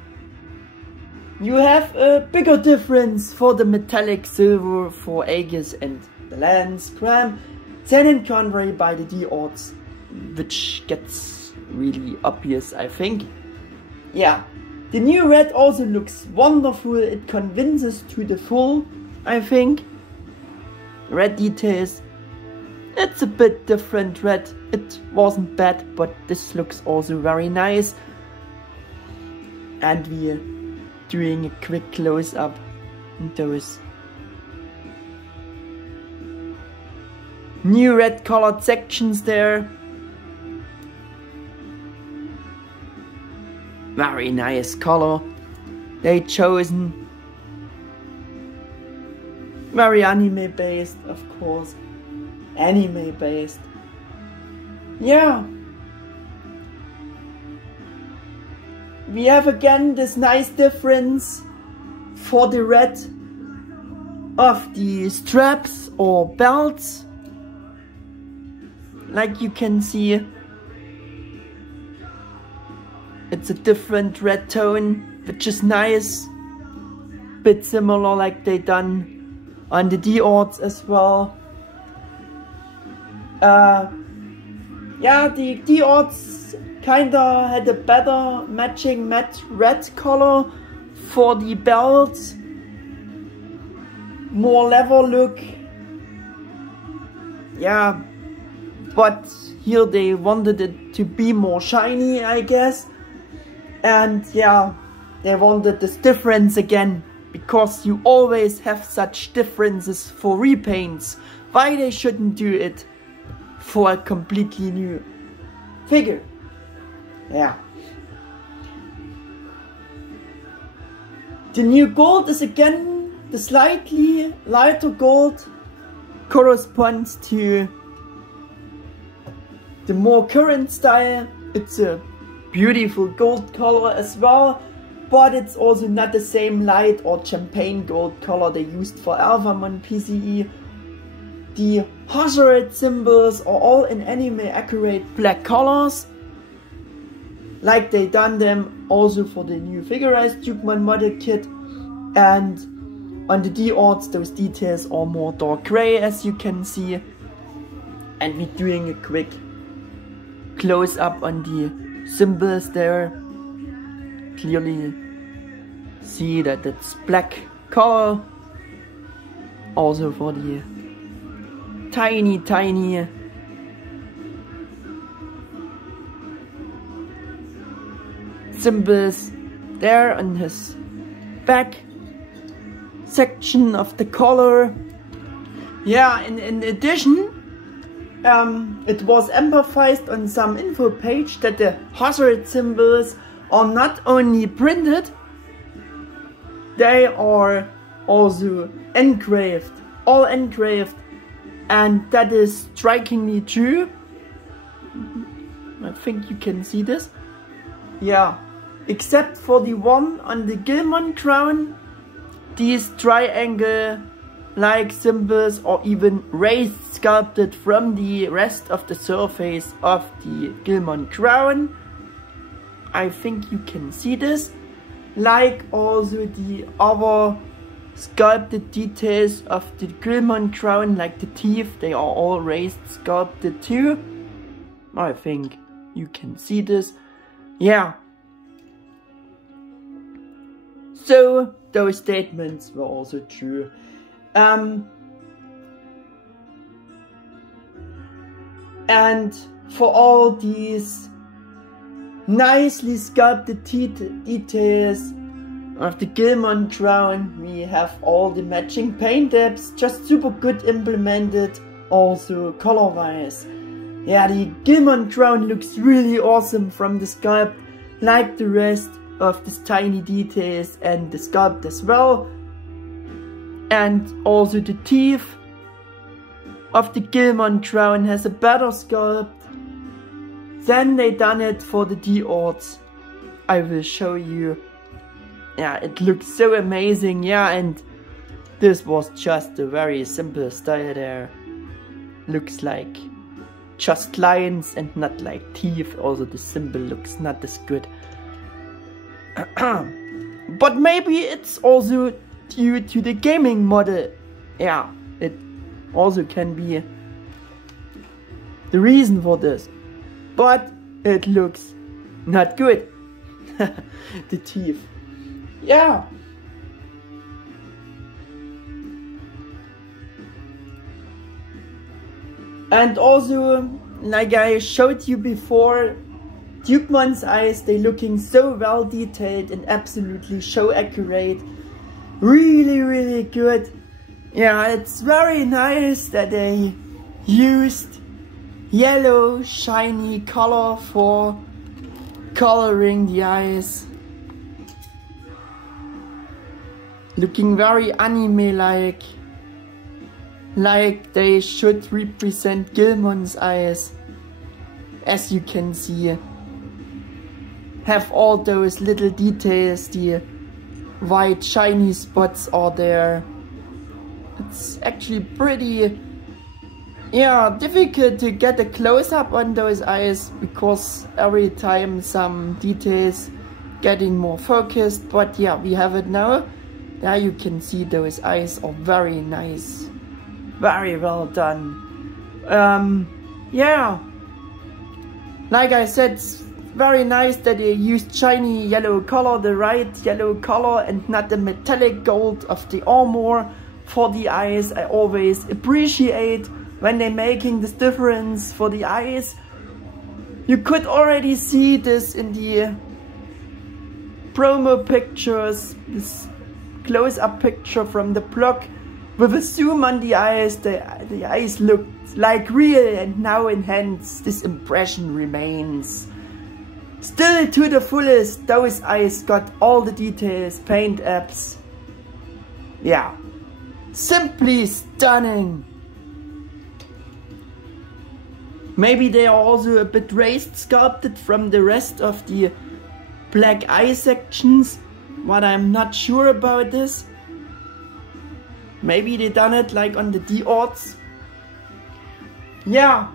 you have a bigger difference for the metallic silver for Aegis and the lens cram than in contrary by the Figuarts, which gets really obvious, I think. Yeah, the new red also looks wonderful. It convinces to the full, I think. Red details. It's a bit different red. It wasn't bad, but this looks also very nice. And we're doing a quick close-up on those new red colored sections there. Very nice color they chosen. Very anime based, of course. Anime based. Yeah. We have again this nice difference for the red of the straps or belts. Like you can see, it's a different red tone, which is nice. Bit similar like they done on the Figuarts as well. Yeah, the Figuarts kinda had a better matching matte red color for the belt. More leather look. Yeah, but here they wanted it to be more shiny, I guess. And yeah, they wanted this difference again, because you always have such differences for repaints. Why they shouldn't do it for a completely new figure? Yeah. The new gold is again the slightly lighter gold, corresponds to the more current style. It's a beautiful gold color as well, but it's also not the same light or champagne gold color they used for Alphamon PCE. The Hazard symbols are all in anime accurate black colors, like they done them also for the new Figuarts Dukemon model kit. And on the D-Orts, those details are more dark grey, as you can see. And we're doing a quick close up on the symbols there. Clearly see that it's black color. Also for the tiny symbols there on his back section of the collar. Yeah, in addition, it was emphasized on some info page that the hazard symbols are not only printed, they are also engraved, all engraved, and that is strikingly true. I think you can see this. Yeah, except for the one on the Gilmon crown, these triangle-like symbols are even raised, sculpted from the rest of the surface of the Gilmon crown. I think you can see this. Like also the other sculpted details of the Gilmon crown, like the teeth, they are all raised, sculpted too. I think you can see this. Yeah. So those statements were also true. And for all these nicely sculpted details of the Gilmon crown, we have all the matching paint depths, just super good implemented, also color wise. Yeah, the Gilmon crown looks really awesome from the sculpt, like the rest of these tiny details and the sculpt as well. And also the teeth of the Gilmon crown has a better sculpt. Then they done it for the D-Orts. I will show you. Yeah, it looks so amazing. Yeah, and this was just a very simple style there. Looks like just lines and not like teeth. Also the symbol looks not as good. But maybe it's also due to the gaming model. Yeah, it also can be the reason for this. But it looks not good. The teeth. Yeah. And also, like I showed you before, Dukemon's eyes, they looking so well detailed and absolutely show accurate. Really good. Yeah, it's very nice that they used yellow shiny color for coloring the eyes. Looking very anime-like. Like they should represent Gilmon's eyes. As you can see. Have all those little details, the white shiny spots are there. It's actually pretty, yeah, difficult to get a close-up on those eyes, because every time some details getting more focused. But yeah, we have it now. There you can see those eyes are very nice. Very well done. Yeah. Like I said, very nice that they used shiny yellow color, the right yellow color, and not the metallic gold of the armor for the eyes. I always appreciate when they're making this difference for the eyes. You could already see this in the promo pictures, this close-up picture from the blog. With a zoom on the eyes, the eyes looked like real, and now in hands this impression remains. Still to the fullest, those eyes got all the details, paint apps. Yeah, simply stunning. Maybe they are also a bit raised sculpted from the rest of the black eye sections, but I'm not sure about this. Maybe they done it like on the D-Orts. Yeah.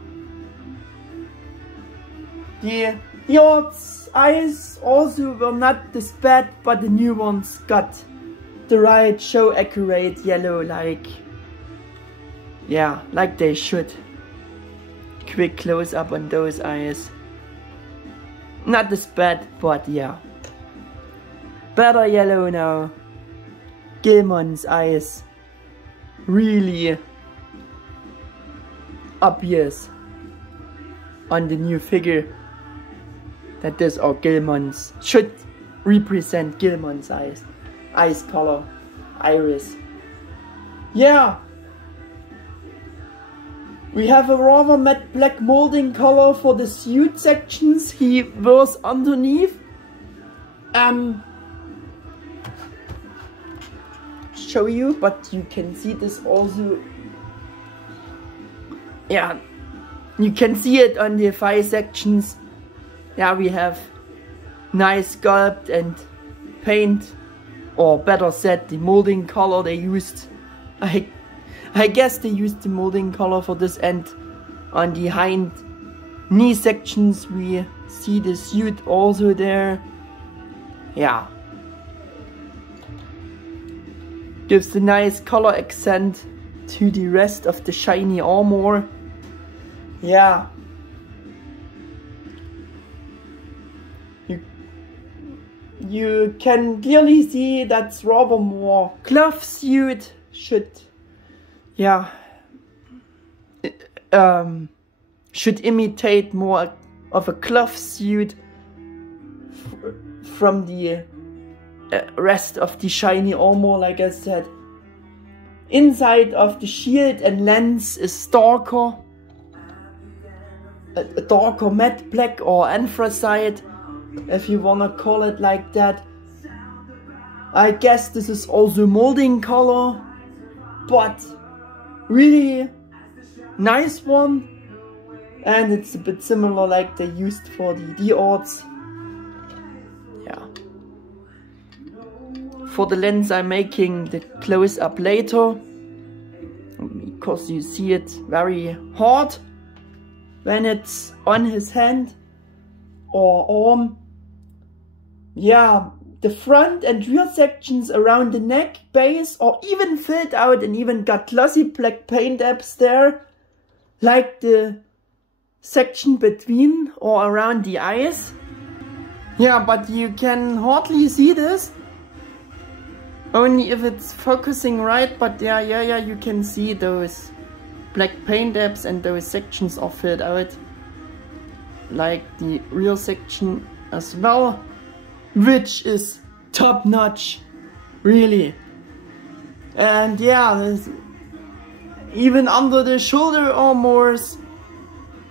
The D-Orts eyes also were not this bad, but the new ones got the right show accurate yellow, like, yeah, like they should. Quick close up on those eyes. Not this bad, but yeah. Better yellow now. Gilmon's eyes. Really obvious on the new figure that this are Gilmon's, should represent Gilmon's eyes color, iris. Yeah, we have a rather matte black molding color for the suit sections he wears underneath. Show you, but you can see this also. Yeah, you can see it on the thigh sections. Yeah, we have nice sculpt and paint, or better said, the molding color they used. I guess they used the molding color for this, and on the hind knee sections we see the suit also there. Yeah. Gives a nice color accent to the rest of the shiny armor. Yeah. You can clearly see that's rather more cloth suit. Should imitate more of a cloth suit from the rest of the shiny armor, like I said. Inside of the shield and lens is darker, a darker matte black or anthracite, if you wanna call it like that. I guess this is also molding color, but really nice one, and it's a bit similar like they used for the D-Orts. Yeah. For the lens I'm making the close-up later, because you see it very hard when it's on his hand or arm. Yeah, the front and rear sections around the neck, base are even filled out and even got glossy black paint apps there, like the section between or around the eyes. Yeah, but you can hardly see this, only if it's focusing right, but yeah, you can see those black paint apps and those sections are filled out, like the rear section as well, which is top notch, really. And yeah, even under the shoulder armors,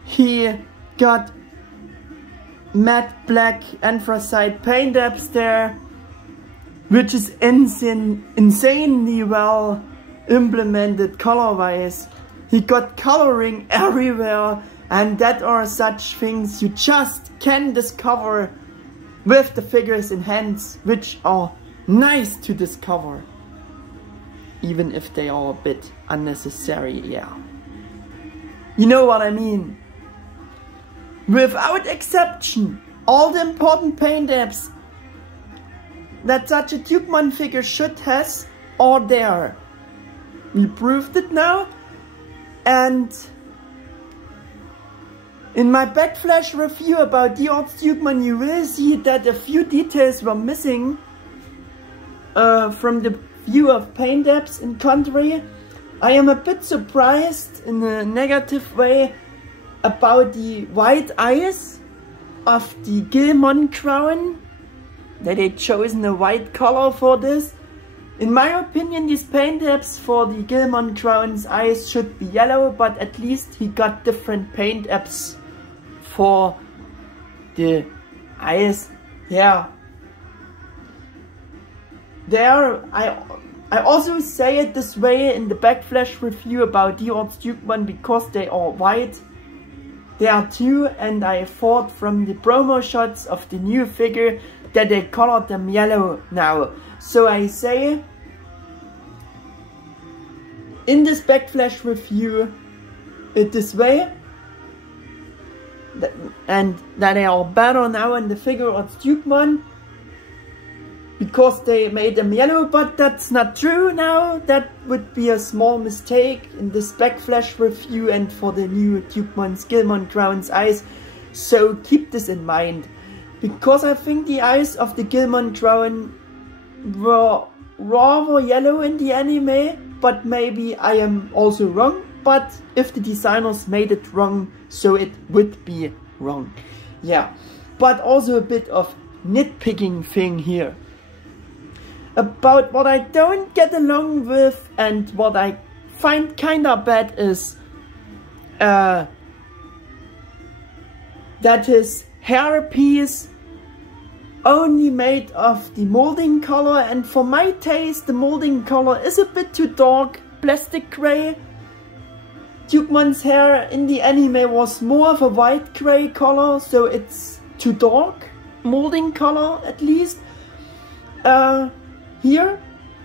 he got matte black anthracite paint apps there, which is insanely well implemented color-wise. He got coloring everywhere, and that are such things you just can discover with the figures in hands, which are nice to discover, even if they are a bit unnecessary, yeah. You know what I mean? Without exception, all the important paint apps that such a Dukemon figure should has are there. We proved it now, and In my backflash review about the Figuarts Dukemon, you will see that a few details were missing from the view of paint apps in country. I am a bit surprised in a negative way about the white eyes of the Dukemon crown, that they chosen a white color for this. In my opinion, these paint apps for the Dukemon crown's eyes should be yellow, but at least he got different paint apps for the eyes. Yeah. There, I also say it this way in the backflash review about the Figuarts Dukemon, because they are white. There are two, and I thought from the promo shots of the new figure that they colored them yellow now. So I say in this backflash review it this way, and that they are better now in the Figuarts Dukemon because they made them yellow, but that's not true now. That would be a small mistake in this backflash review and for the new Dukemon crown's eyes. So keep this in mind, because I think the eyes of the Dukemon crown were rather yellow in the anime, but maybe I am also wrong. But if the designers made it wrong, so it would be wrong. Yeah, but also a bit of nitpicking thing here about what I don't get along with, and what I find kinda bad is that his hairpiece only made of the molding color, and for my taste the molding color is a bit too dark, plastic gray. Dukemon's hair in the anime was more of a white gray color, so it's too dark, molding color at least. Here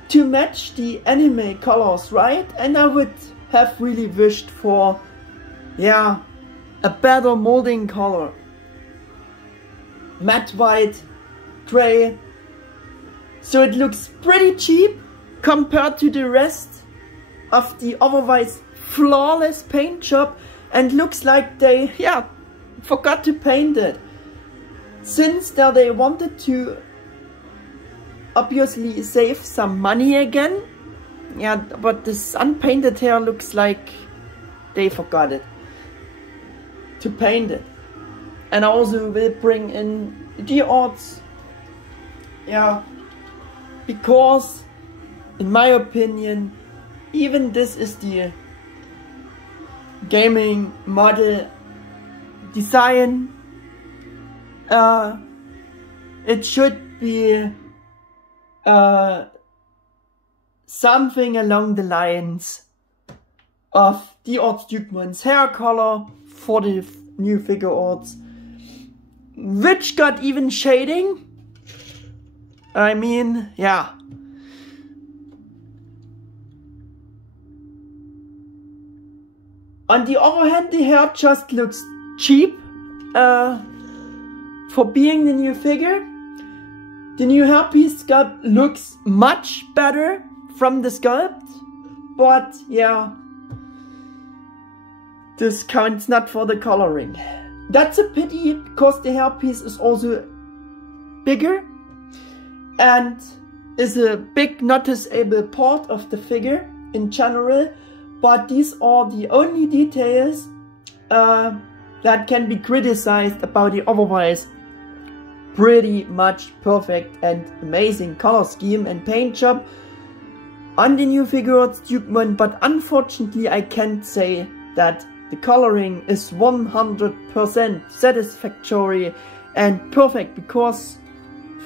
to match the anime colors, right? And I would have really wished for, yeah, a better molding color. Matte white, gray. So it looks pretty cheap compared to the rest of the otherwise flawless paint job, and looks like they, yeah, forgot to paint it. Since that they wanted to obviously save some money again. Yeah, but this unpainted hair looks like they forgot it to paint it. And I also will bring in the odds. Yeah, because in my opinion, even this is the gaming model design. It should be something along the lines of the Figuarts Dukemon's hair color for the new Figuarts, which got even shading. I mean, yeah. On the other hand, the hair just looks cheap for being the new figure. The new hairpiece sculpt looks much better from the sculpt, but yeah, this counts not for the coloring. That's a pity, because the hairpiece is also bigger and is a big noticeable part of the figure in general, but these are the only details that can be criticized about the otherwise pretty much perfect and amazing color scheme and paint job on the new Figuarts Dukemon. But unfortunately I can't say that the coloring is 100% satisfactory and perfect, because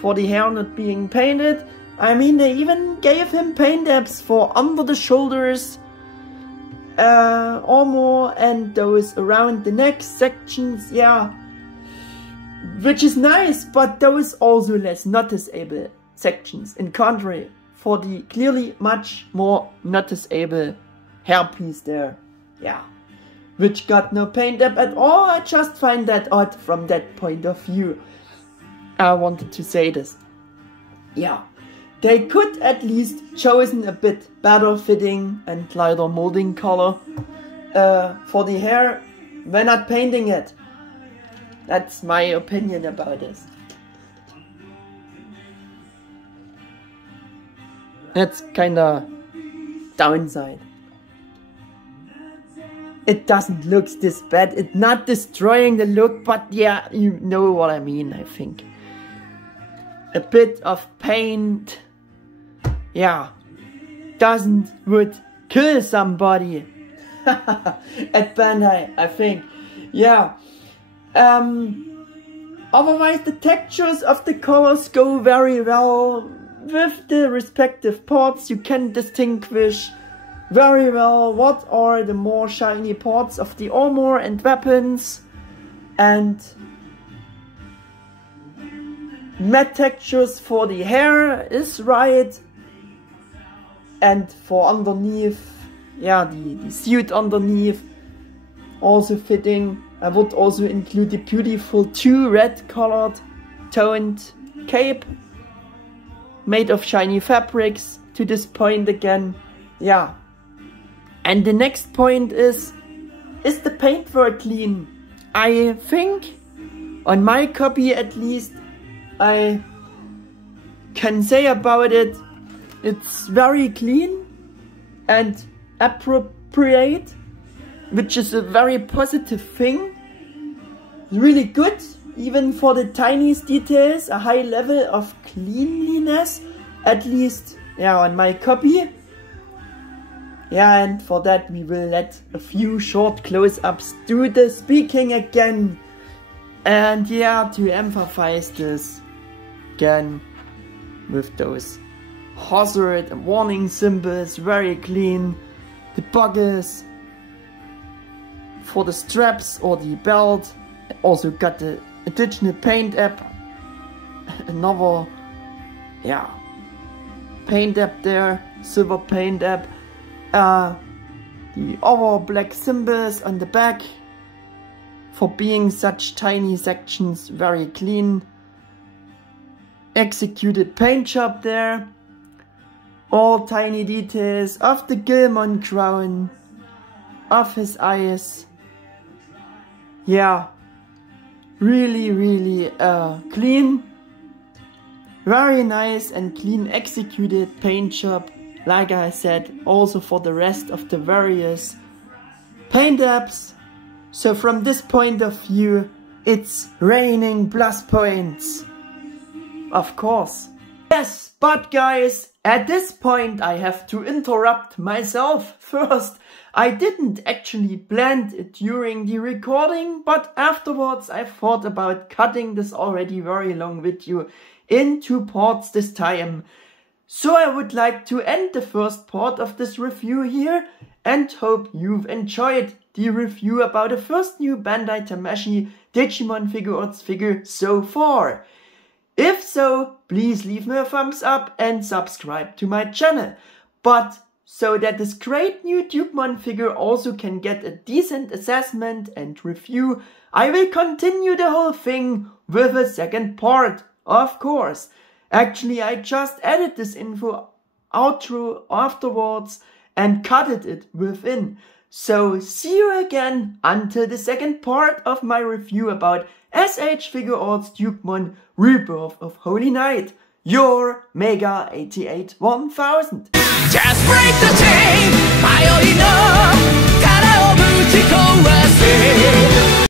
for the hair not being painted, I mean, they even gave him paint apps for under the shoulders, armor, and those around the neck sections, yeah, which is nice, but those also less noticeable sections, in contrary for the clearly much more noticeable hairpiece there, yeah, which got no paint app at all. I just find that odd from that point of view. I wanted to say this. Yeah, they could at least chosen a bit better fitting and lighter molding color for the hair when not painting it. That's my opinion about this. That's kinda downside. It doesn't look this bad. It's not destroying the look, but yeah, you know what I mean, I think. A bit of paint, yeah, would kill somebody at Bandai, I think. Yeah. Otherwise, the textures of the colors go very well with the respective parts. You can distinguish very well what are the more shiny parts of the armor and weapons, and matte textures for the hair is right, and for underneath, yeah, the suit underneath also fitting. I would also include the beautiful 2 red colored toned cape made of shiny fabrics to this point again. Yeah. And the next point is the paintwork clean? I think, on my copy at least, I can say about it, it's very clean and appropriate, which is a very positive thing. Really good, even for the tiniest details, a high level of cleanliness, at least, yeah, on my copy. Yeah, and for that we will let a few short close-ups do the speaking again. And yeah, to emphasize this again with those hazard and warning symbols, very clean. The buckles for the straps or the belt. Also got the additional paint app. Another, yeah, paint app there, silver paint app. The other black symbols on the back, for being such tiny sections, very clean. Executed paint job there. All tiny details of the Gilmon crown, of his eyes. Yeah, really clean. Very nice and clean executed paint job. Like I said, also for the rest of the various paint apps. So from this point of view, it's raining plus points. Of course. Yes, but guys, at this point I have to interrupt myself first. I didn't actually plan it during the recording, but afterwards I thought about cutting this already very long video in 2 parts this time. So I would like to end the first part of this review here and hope you've enjoyed the review about the first new Bandai Tamashii Digimon Figuarts figure so far. If so, please leave me a thumbs up and subscribe to my channel. But so that this great new Dukemon figure also can get a decent assessment and review, I will continue the whole thing with a second part, of course. Actually, I just added this info outro afterwards and cutted it within. So see you again until the second part of my review about S.H.Figuarts Dukemon Rebirth of Holy Knight. Your Mega 88 1000. Just break the chain, 迷いの殻をぶち壊